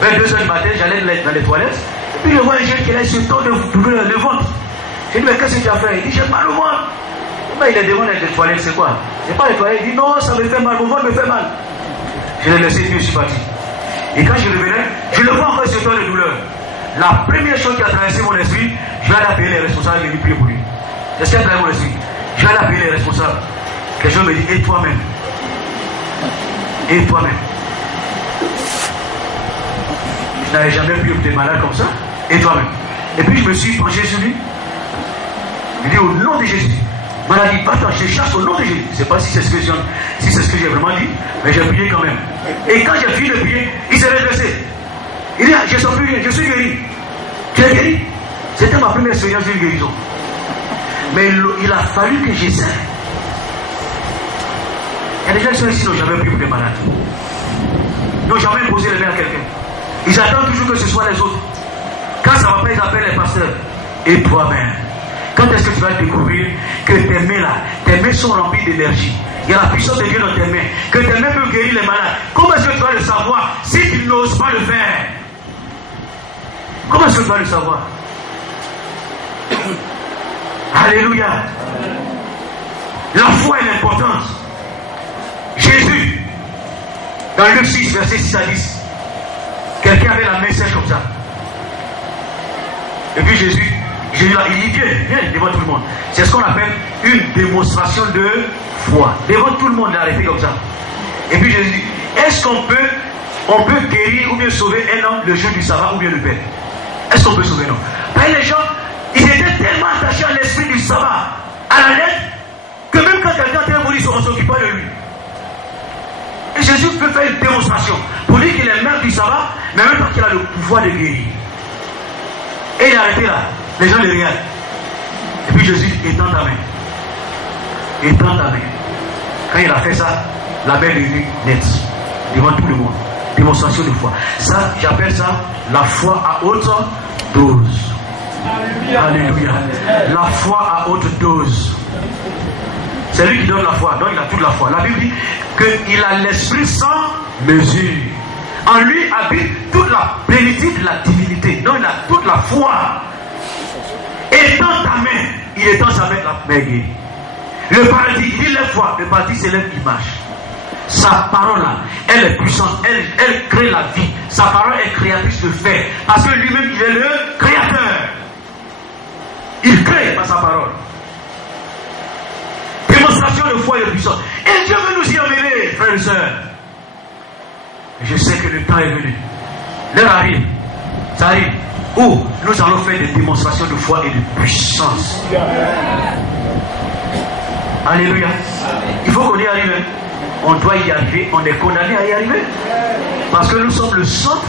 vers 2h du matin, j'allais dans les toilettes. Et puis je vois un jeune qui est là, il se tord le ventre. J'ai dit, mais qu'est-ce que tu as fait? Il dit, j'ai mal au ventre. Ben, il est devant les toilettes, c'est quoi? C'est pas les toilettes. Il dit, non, ça me fait mal, mon ventre me fait mal. Je l'ai laissé, puis je suis parti. Et quand je revenais, je le vois encore se tord de douleur. La première chose qui a traversé mon esprit, je vais aller appeler les responsables et lui prier pour lui. C'est ce qui a traversé mon esprit. Je vais aller appeler les responsables. Quelqu'un me dit, et toi-même? Et toi-même? Je n'avais jamais prié pour des malades comme ça. Et toi-même? Et puis je me suis penché sur lui. Je dis, au nom de Jésus, maladie, va-t'en, je chasse au nom de Jésus. Je ne sais pas si c'est ce que j'ai vraiment dit, mais j'ai prié quand même. Et quand j'ai fini de prier, il s'est redressé. Il dit, je ne sens plus rien, je suis guéri. Tu es guéri? C'était ma première expérience d'une guérison. Mais il a fallu que j'essaie. Il y a des gens qui sont ici, n'ont jamais prié pour des malades. N'ont jamais imposé les mains à quelqu'un. Ils attendent toujours que ce soit les autres. Quand ça ne va pas, ils appellent les pasteurs. Et toi-même, quand est-ce que tu vas découvrir que tes mains là, tes mains sont remplies d'énergie? Il y a la puissance de Dieu dans tes mains. Que tes mains peuvent guérir les malades. Comment est-ce que tu vas le savoir si tu n'oses pas le faire? Comment est-ce que tu vas le savoir? Alléluia. La foi est l'importance. Jésus, dans Luc 6, verset 6 à 10, quelqu'un avait la main sèche comme ça. Et puis Jésus, il dit, viens devant tout le monde. C'est ce qu'on appelle une démonstration de foi. Devant tout le monde, il a arrêté comme ça. Et puis Jésus dit, est-ce qu'on peut guérir ou bien sauver un homme le jour du sabbat ou bien le père? Est-ce qu'on peut sauver un homme? Parce que les gens, ils étaient tellement attachés à l'esprit du sabbat, à la lettre, que même quand quelqu'un était mort, on ne s'occupe pas de lui. Et Jésus peut faire une démonstration pour dire qu'il est maître du sabbat, mais en même temps qu'il a le pouvoir de guérir. Et il est arrêté là. Les gens le regardent. Et puis Jésus dit, étends ta main. Étends ta main. Quand il a fait ça, la main est devenue nette. Devant tout le monde. Démonstration de foi. Ça, j'appelle ça la foi à haute dose. Alléluia. La foi à haute dose. C'est lui qui donne la foi. Donc il a toute la foi. La Bible dit qu'il a l'esprit sans mesure. En lui habite toute la plénitude de la divinité. Donc il a toute la foi. Étends ta main. Il étend sa main, la main guérie. Le paradis, il lève-toi. Le paradis s'élève, il marche. Sa parole là, elle est puissante. Elle crée la vie. Sa parole est créatrice de fait. Parce que lui-même, il est le créateur. Il crée par sa parole. Démonstration de foi et de puissance. Et Dieu veut nous y emmener, frères et sœurs. Je sais que le temps est venu. L'heure arrive. Ça arrive. Où nous allons faire des démonstrations de foi et de puissance. Alléluia. Il faut qu'on y arrive. On doit y arriver. On est condamné à y arriver. Parce que nous sommes le centre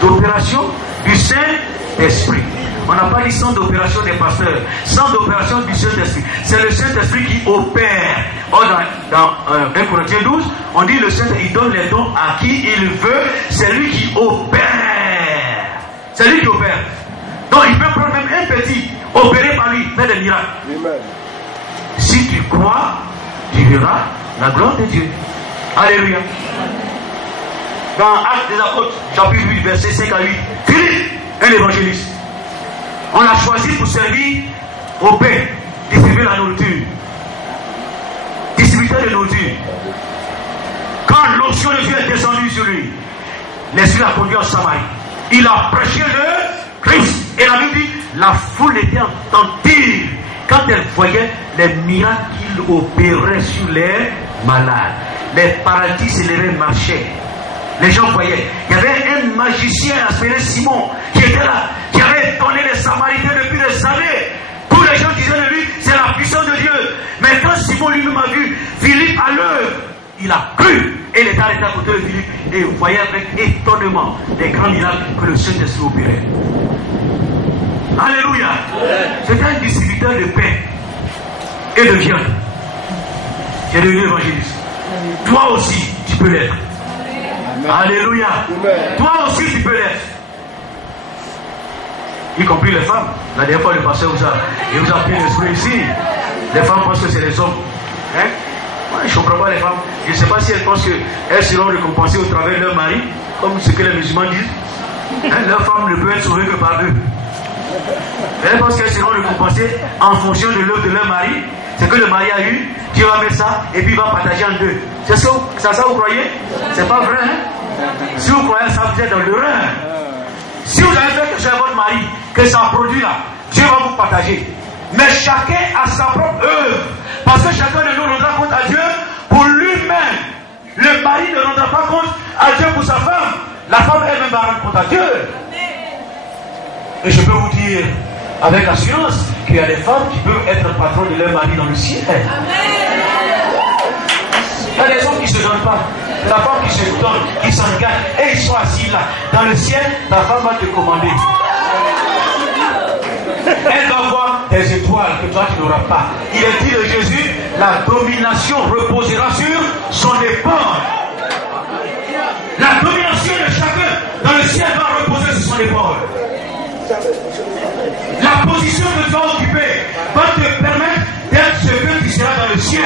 d'opération du Saint-Esprit. On n'a pas dit centre d'opération des pasteurs. Centre d'opération du Saint-Esprit. C'est le Saint-Esprit qui opère. Or, dans 1 Corinthiens 12, on dit le Saint-Esprit, il donne les dons à qui il veut. C'est lui qui opère. C'est lui qui opère. Donc il peut prendre même un petit, opérer par lui, faire des miracles. Amen. Si tu crois, tu verras la gloire de Dieu. Alléluia. Dans Actes des Apôtres, chapitre 8, verset 5 à 8, Philippe, un évangéliste, on l'a choisi pour servir au pain, distribuer la nourriture. Distributeur de nourriture. Quand l'onction de Dieu est descendue sur lui, l'Esprit l'a conduit en Samarie. Il a prêché le Christ. Et la Bible dit, la foule était attentive quand elle voyait les miracles qu'il opérait sur les malades. Les paradis se levaient, marchaient. Les gens voyaient. Il y avait un magicien appelé Simon qui était là, qui avait donné les Samaritains depuis des années. Tous les gens disaient de lui, c'est la puissance de Dieu. Mais quand Simon lui-même a vu Philippe à l'œuvre, il a cru. Et il est arrêté à côté de Philippe et voyait avec étonnement les grands miracles que le Saint-Esprit opérait. Alléluia. C'était un distributeur de pain et de viande. Qui est devenu évangéliste. Toi aussi, tu peux l'être. Alléluia. Toi aussi, tu peux l'être. Y compris les femmes. La dernière fois, le pasteur vous a pris l'esprit ici. Les femmes pensent que c'est les hommes. Hein? Moi, je ne comprends pas les femmes. Je ne sais pas si elles pensent qu'elles seront récompensées au travers de leur mari, comme ce que les musulmans disent. Hein? Leur femme ne peut être sauvée que par eux. Elles pensent qu'elles seront récompensées en fonction de l'œuvre de leur mari. C'est que le mari a eu, Dieu va mettre ça et puis il va partager en deux. C'est ça vous croyez? C'est pas vrai, hein? Si vous croyez ça, vous êtes dans le rein. Si vous avez fait quelque chose à votre mari, que ça produit là, Dieu va vous partager. Mais chacun a sa propre œuvre. Parce que chacun de nous rendra compte à Dieu pour lui-même. Le mari ne rendra pas compte à Dieu pour sa femme. La femme elle-même va rendre compte à Dieu. Et je peux vous dire avec assurance qu'il y a des femmes qui peuvent être patronnes de leur mari dans le ciel. Il y a des hommes qui ne se donnent pas. La femme qui se donne, qui s'engage, et ils sont assis là. Dans le ciel, ta femme va te commander. Elle va voir des étoiles que toi tu n'auras pas. Il est dit de Jésus, la domination reposera sur son épaule. La domination de chacun dans le ciel va reposer sur son épaule. La position que tu vas occuper va te permettre d'être ce que tu seras dans le ciel.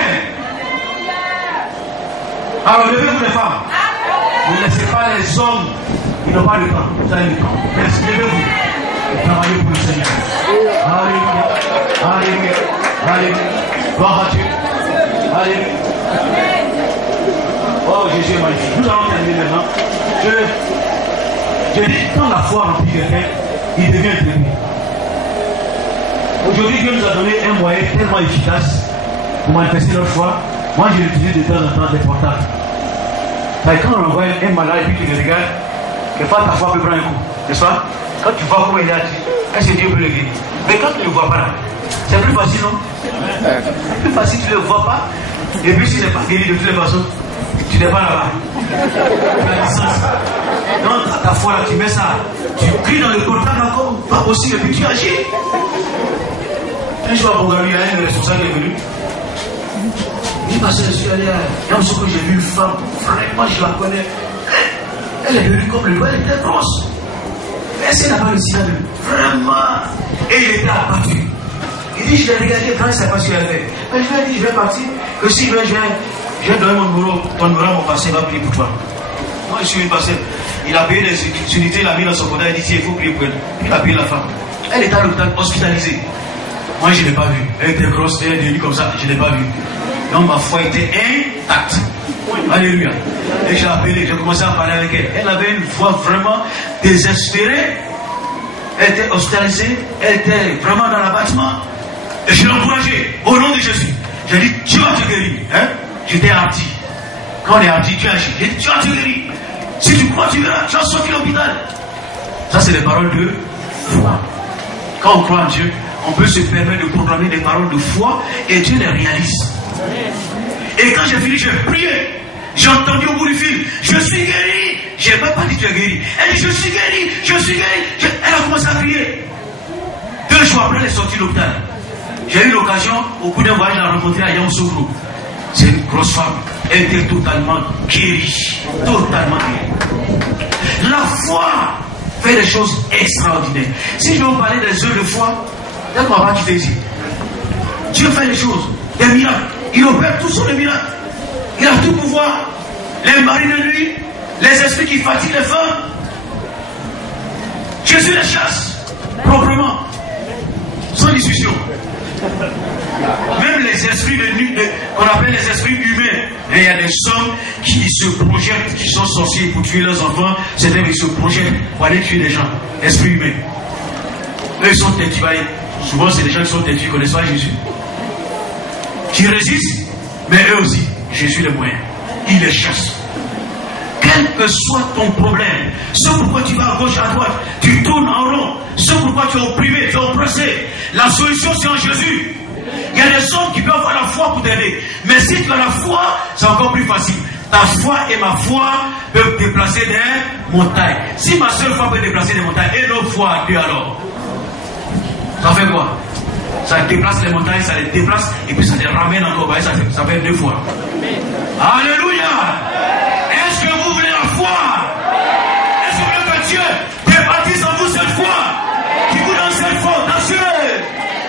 Alors levez-vous les femmes. Ne laissez pas les hommes, ils n'ont pas le temps. Vous avez le temps. Merci, levez-vous. Travaillez pour le Seigneur. Alléluia. Alléluia. Alléluia. Gloire à Dieu. Alléluia. Oh Jésus est magnifique. Nous allons terminer maintenant. Je dis, quand la foi remplit quelqu'un, il devient trémé. Aujourd'hui, Dieu nous a donné un moyen tellement efficace pour manifester notre foi. Moi, je l'utilise de temps en temps des portables. Quand on envoie un malade et puis tu le regardes, quelquefois ta foi peut prendre un coup. N'est-ce pas? Quand tu vois comment il est agi, est-ce que Dieu peut le guérir? Mais quand tu ne le vois pas là, c'est plus facile, non? C'est plus facile, tu ne le vois pas. Et puis, si tu n'es pas guéri de toutes les façons, tu n'es pas là-bas. La licence. Non, ta foi là, tu mets ça. Tu cries dans le portable encore, pas possible, et puis tu agis. Un jour à Bogalu, il y a un responsable qui est venu. Il dit, parce que je suis allé à un que j'ai vu une femme, vraiment, je la connais. Elle est venue comme le doigt, elle était grosse. Est-ce qu'elle n'a pas réussi à lui? Vraiment. Et il était abattu. Il dit, je l'ai regardé quand il ne sait pas ce qu'il a fait. Mais je lui ai dit, je vais partir. Que si je vais donner mon numéro, ton numéro à mon passé, il va prier pour toi. Moi, je suis une passée. Il a payé les unités, il a mis dans son compte, il dit, il faut prier pour elle. Il a payé la femme. Elle était à l'hôpital, hospitalisée. Moi, je ne l'ai pas vue. Elle était grosse, elle est devenue comme ça, je ne l'ai pas vue. Donc, ma foi était intacte. Alléluia. Et j'ai appelé, j'ai commencé à parler avec elle. Elle avait une voix vraiment désespérée. Elle était hospitalisée, elle était vraiment dans l'abattement. Et je l'ai encouragée au nom de Jésus. J'ai dit, tu vas te guérir. Hein? J'étais hardi. Quand on est hardi, tu agis. J'ai dit, tu vas te guérir. Si tu crois, tu verras, tu vas sortir de l'hôpital. Ça, c'est des paroles de foi. Quand on croit en Dieu, on peut se permettre de proclamer des paroles de foi et Dieu les réalise. Et quand j'ai fini, j'ai prié. J'ai entendu au bout du fil, je suis guéri. Je n'ai pas dit tu es guéri. Elle dit, je suis guéri, je suis guéri. Elle a commencé à crier. 2 jours après, elle est sortie de l'hôpital. J'ai eu l'occasion, au bout d'un voyage, de la rencontrer à Yamoussoukro. C'est une grosse femme. Elle était totalement guérie. Totalement guérie. La foi fait des choses extraordinaires. Si je vais vous parler des œuvres de foi, d'accord, on va quitter ici. Dieu fait des choses, des miracles. Il opère tout sur les miracles. Il a tout pouvoir. Les maris de nuit, les esprits qui fatiguent les femmes. Jésus les chasse proprement, sans discussion. Même les esprits de nuit, qu'on appelle les esprits humains. Et il y a des hommes qui se projettent, qui sont sorciers pour tuer leurs enfants. C'est-à-dire qu'ils se projettent pour aller tuer les gens. Esprits humains. Eux, ils sont têtus. Souvent, c'est des gens qui sont têtus, qui ne connaissent pas Jésus. Qui résistent, mais eux aussi, Jésus les moyens. Il les chasse. Quel que soit ton problème, ce pourquoi tu vas à gauche, à droite, tu tournes en rond, ce pourquoi tu es opprimé, tu es oppressé, la solution c'est en Jésus. Il y a des hommes qui peuvent avoir la foi pour t'aider. Mais si tu as la foi, c'est encore plus facile. Ta foi et ma foi peuvent déplacer des montagnes. Si ma seule foi peut déplacer des montagnes, et notre foi, Dieu alors, ça fait quoi? Ça déplace les montagnes, ça les déplace, et puis ça les ramène encore. Ça fait 2 fois. Alléluia! Est-ce que vous voulez la foi? Est-ce que vous voulez que Dieu débâtisse en vous cette foi? Qui vous donne cette foi audacieuse,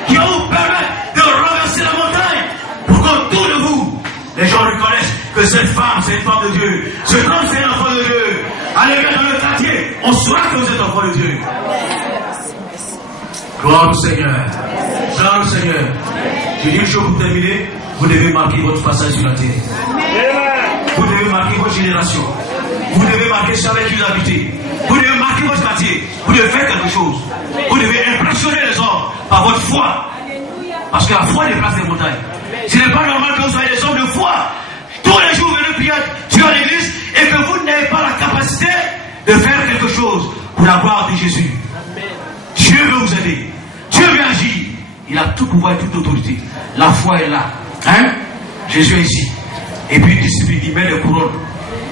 qui va vous permettre de renverser la montagne, pour qu'autour de vous, les gens reconnaissent que cette femme, c'est une femme de Dieu. Ce homme, c'est un enfant de Dieu. Allez bien dans le quartier, on saura que vous êtes enfant de Dieu. Gloire au Seigneur. Gloire au Seigneur. Je dis une chose pour terminer. Vous devez marquer votre passage sur la terre. Vous devez marquer votre génération. Vous devez marquer ça avec qui vous habitez. Vous devez marquer votre quartier. Vous devez faire quelque chose. Vous devez impressionner les hommes par votre foi. Parce que la foi déplace les montagnes. Ce n'est pas normal que vous soyez des hommes de foi. Tous les jours, vous venez prier Dieu à l'église et que vous n'ayez pas la capacité de faire quelque chose pour la gloire de Jésus. Dieu veut vous aider. Dieu veut agir. Il a tout pouvoir et toute autorité. La foi est là. Hein? Jésus est ici. Et puis il met des couronnes.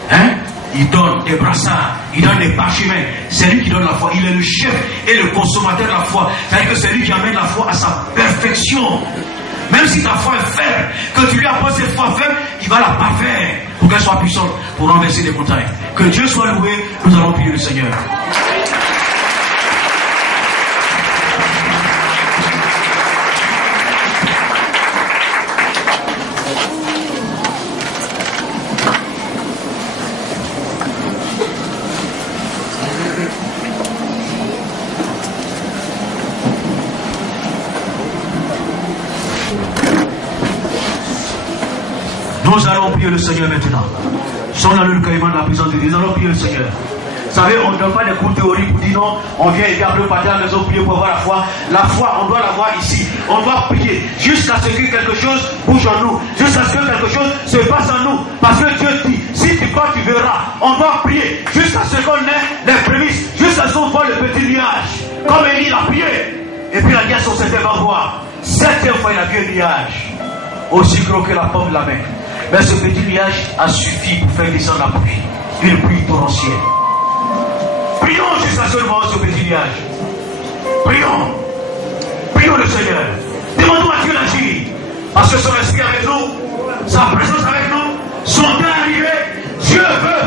Hein? Il donne des brassards. Il donne des parchemins. C'est lui qui donne la foi. Il est le chef et le consommateur de la foi. C'est-à-dire que c'est lui qui amène la foi à sa perfection. Même si ta foi est faible, que tu lui apportes cette foi faible, il va la parfaire pour qu'elle soit puissante, pour renverser les montagnes. Que Dieu soit loué, nous allons prier le Seigneur. Nous allons prier le Seigneur maintenant. Sommes dans le caïman de la présence de Dieu. Nous allons prier le Seigneur. Vous savez, on ne donne pas des cours théoriques pour dire non, on vient et garde le patin à la maison, prier pour avoir la foi. La foi, on doit l'avoir ici. On doit prier jusqu'à ce que quelque chose bouge en nous. Jusqu'à ce que quelque chose se passe en nous. Parce que Dieu dit, si tu crois, tu verras. On doit prier jusqu'à ce qu'on ait les prémices. Jusqu'à ce qu'on voit le petit nuage. Comme Élie l'a prié. Et puis la guerre sur cette va voir. 7e fois, il a vu un nuage. Aussi gros que la paume de la main. Mais ce petit nuage a suffi pour faire descendre la pluie. Une pluie torrentielle. Prions jusqu'à ce moment ce petit nuage. Prions. Prions le Seigneur. Demandons à Dieu d'agir. Parce que son esprit avec nous, sa présence avec nous, son temps arrivé, Dieu veut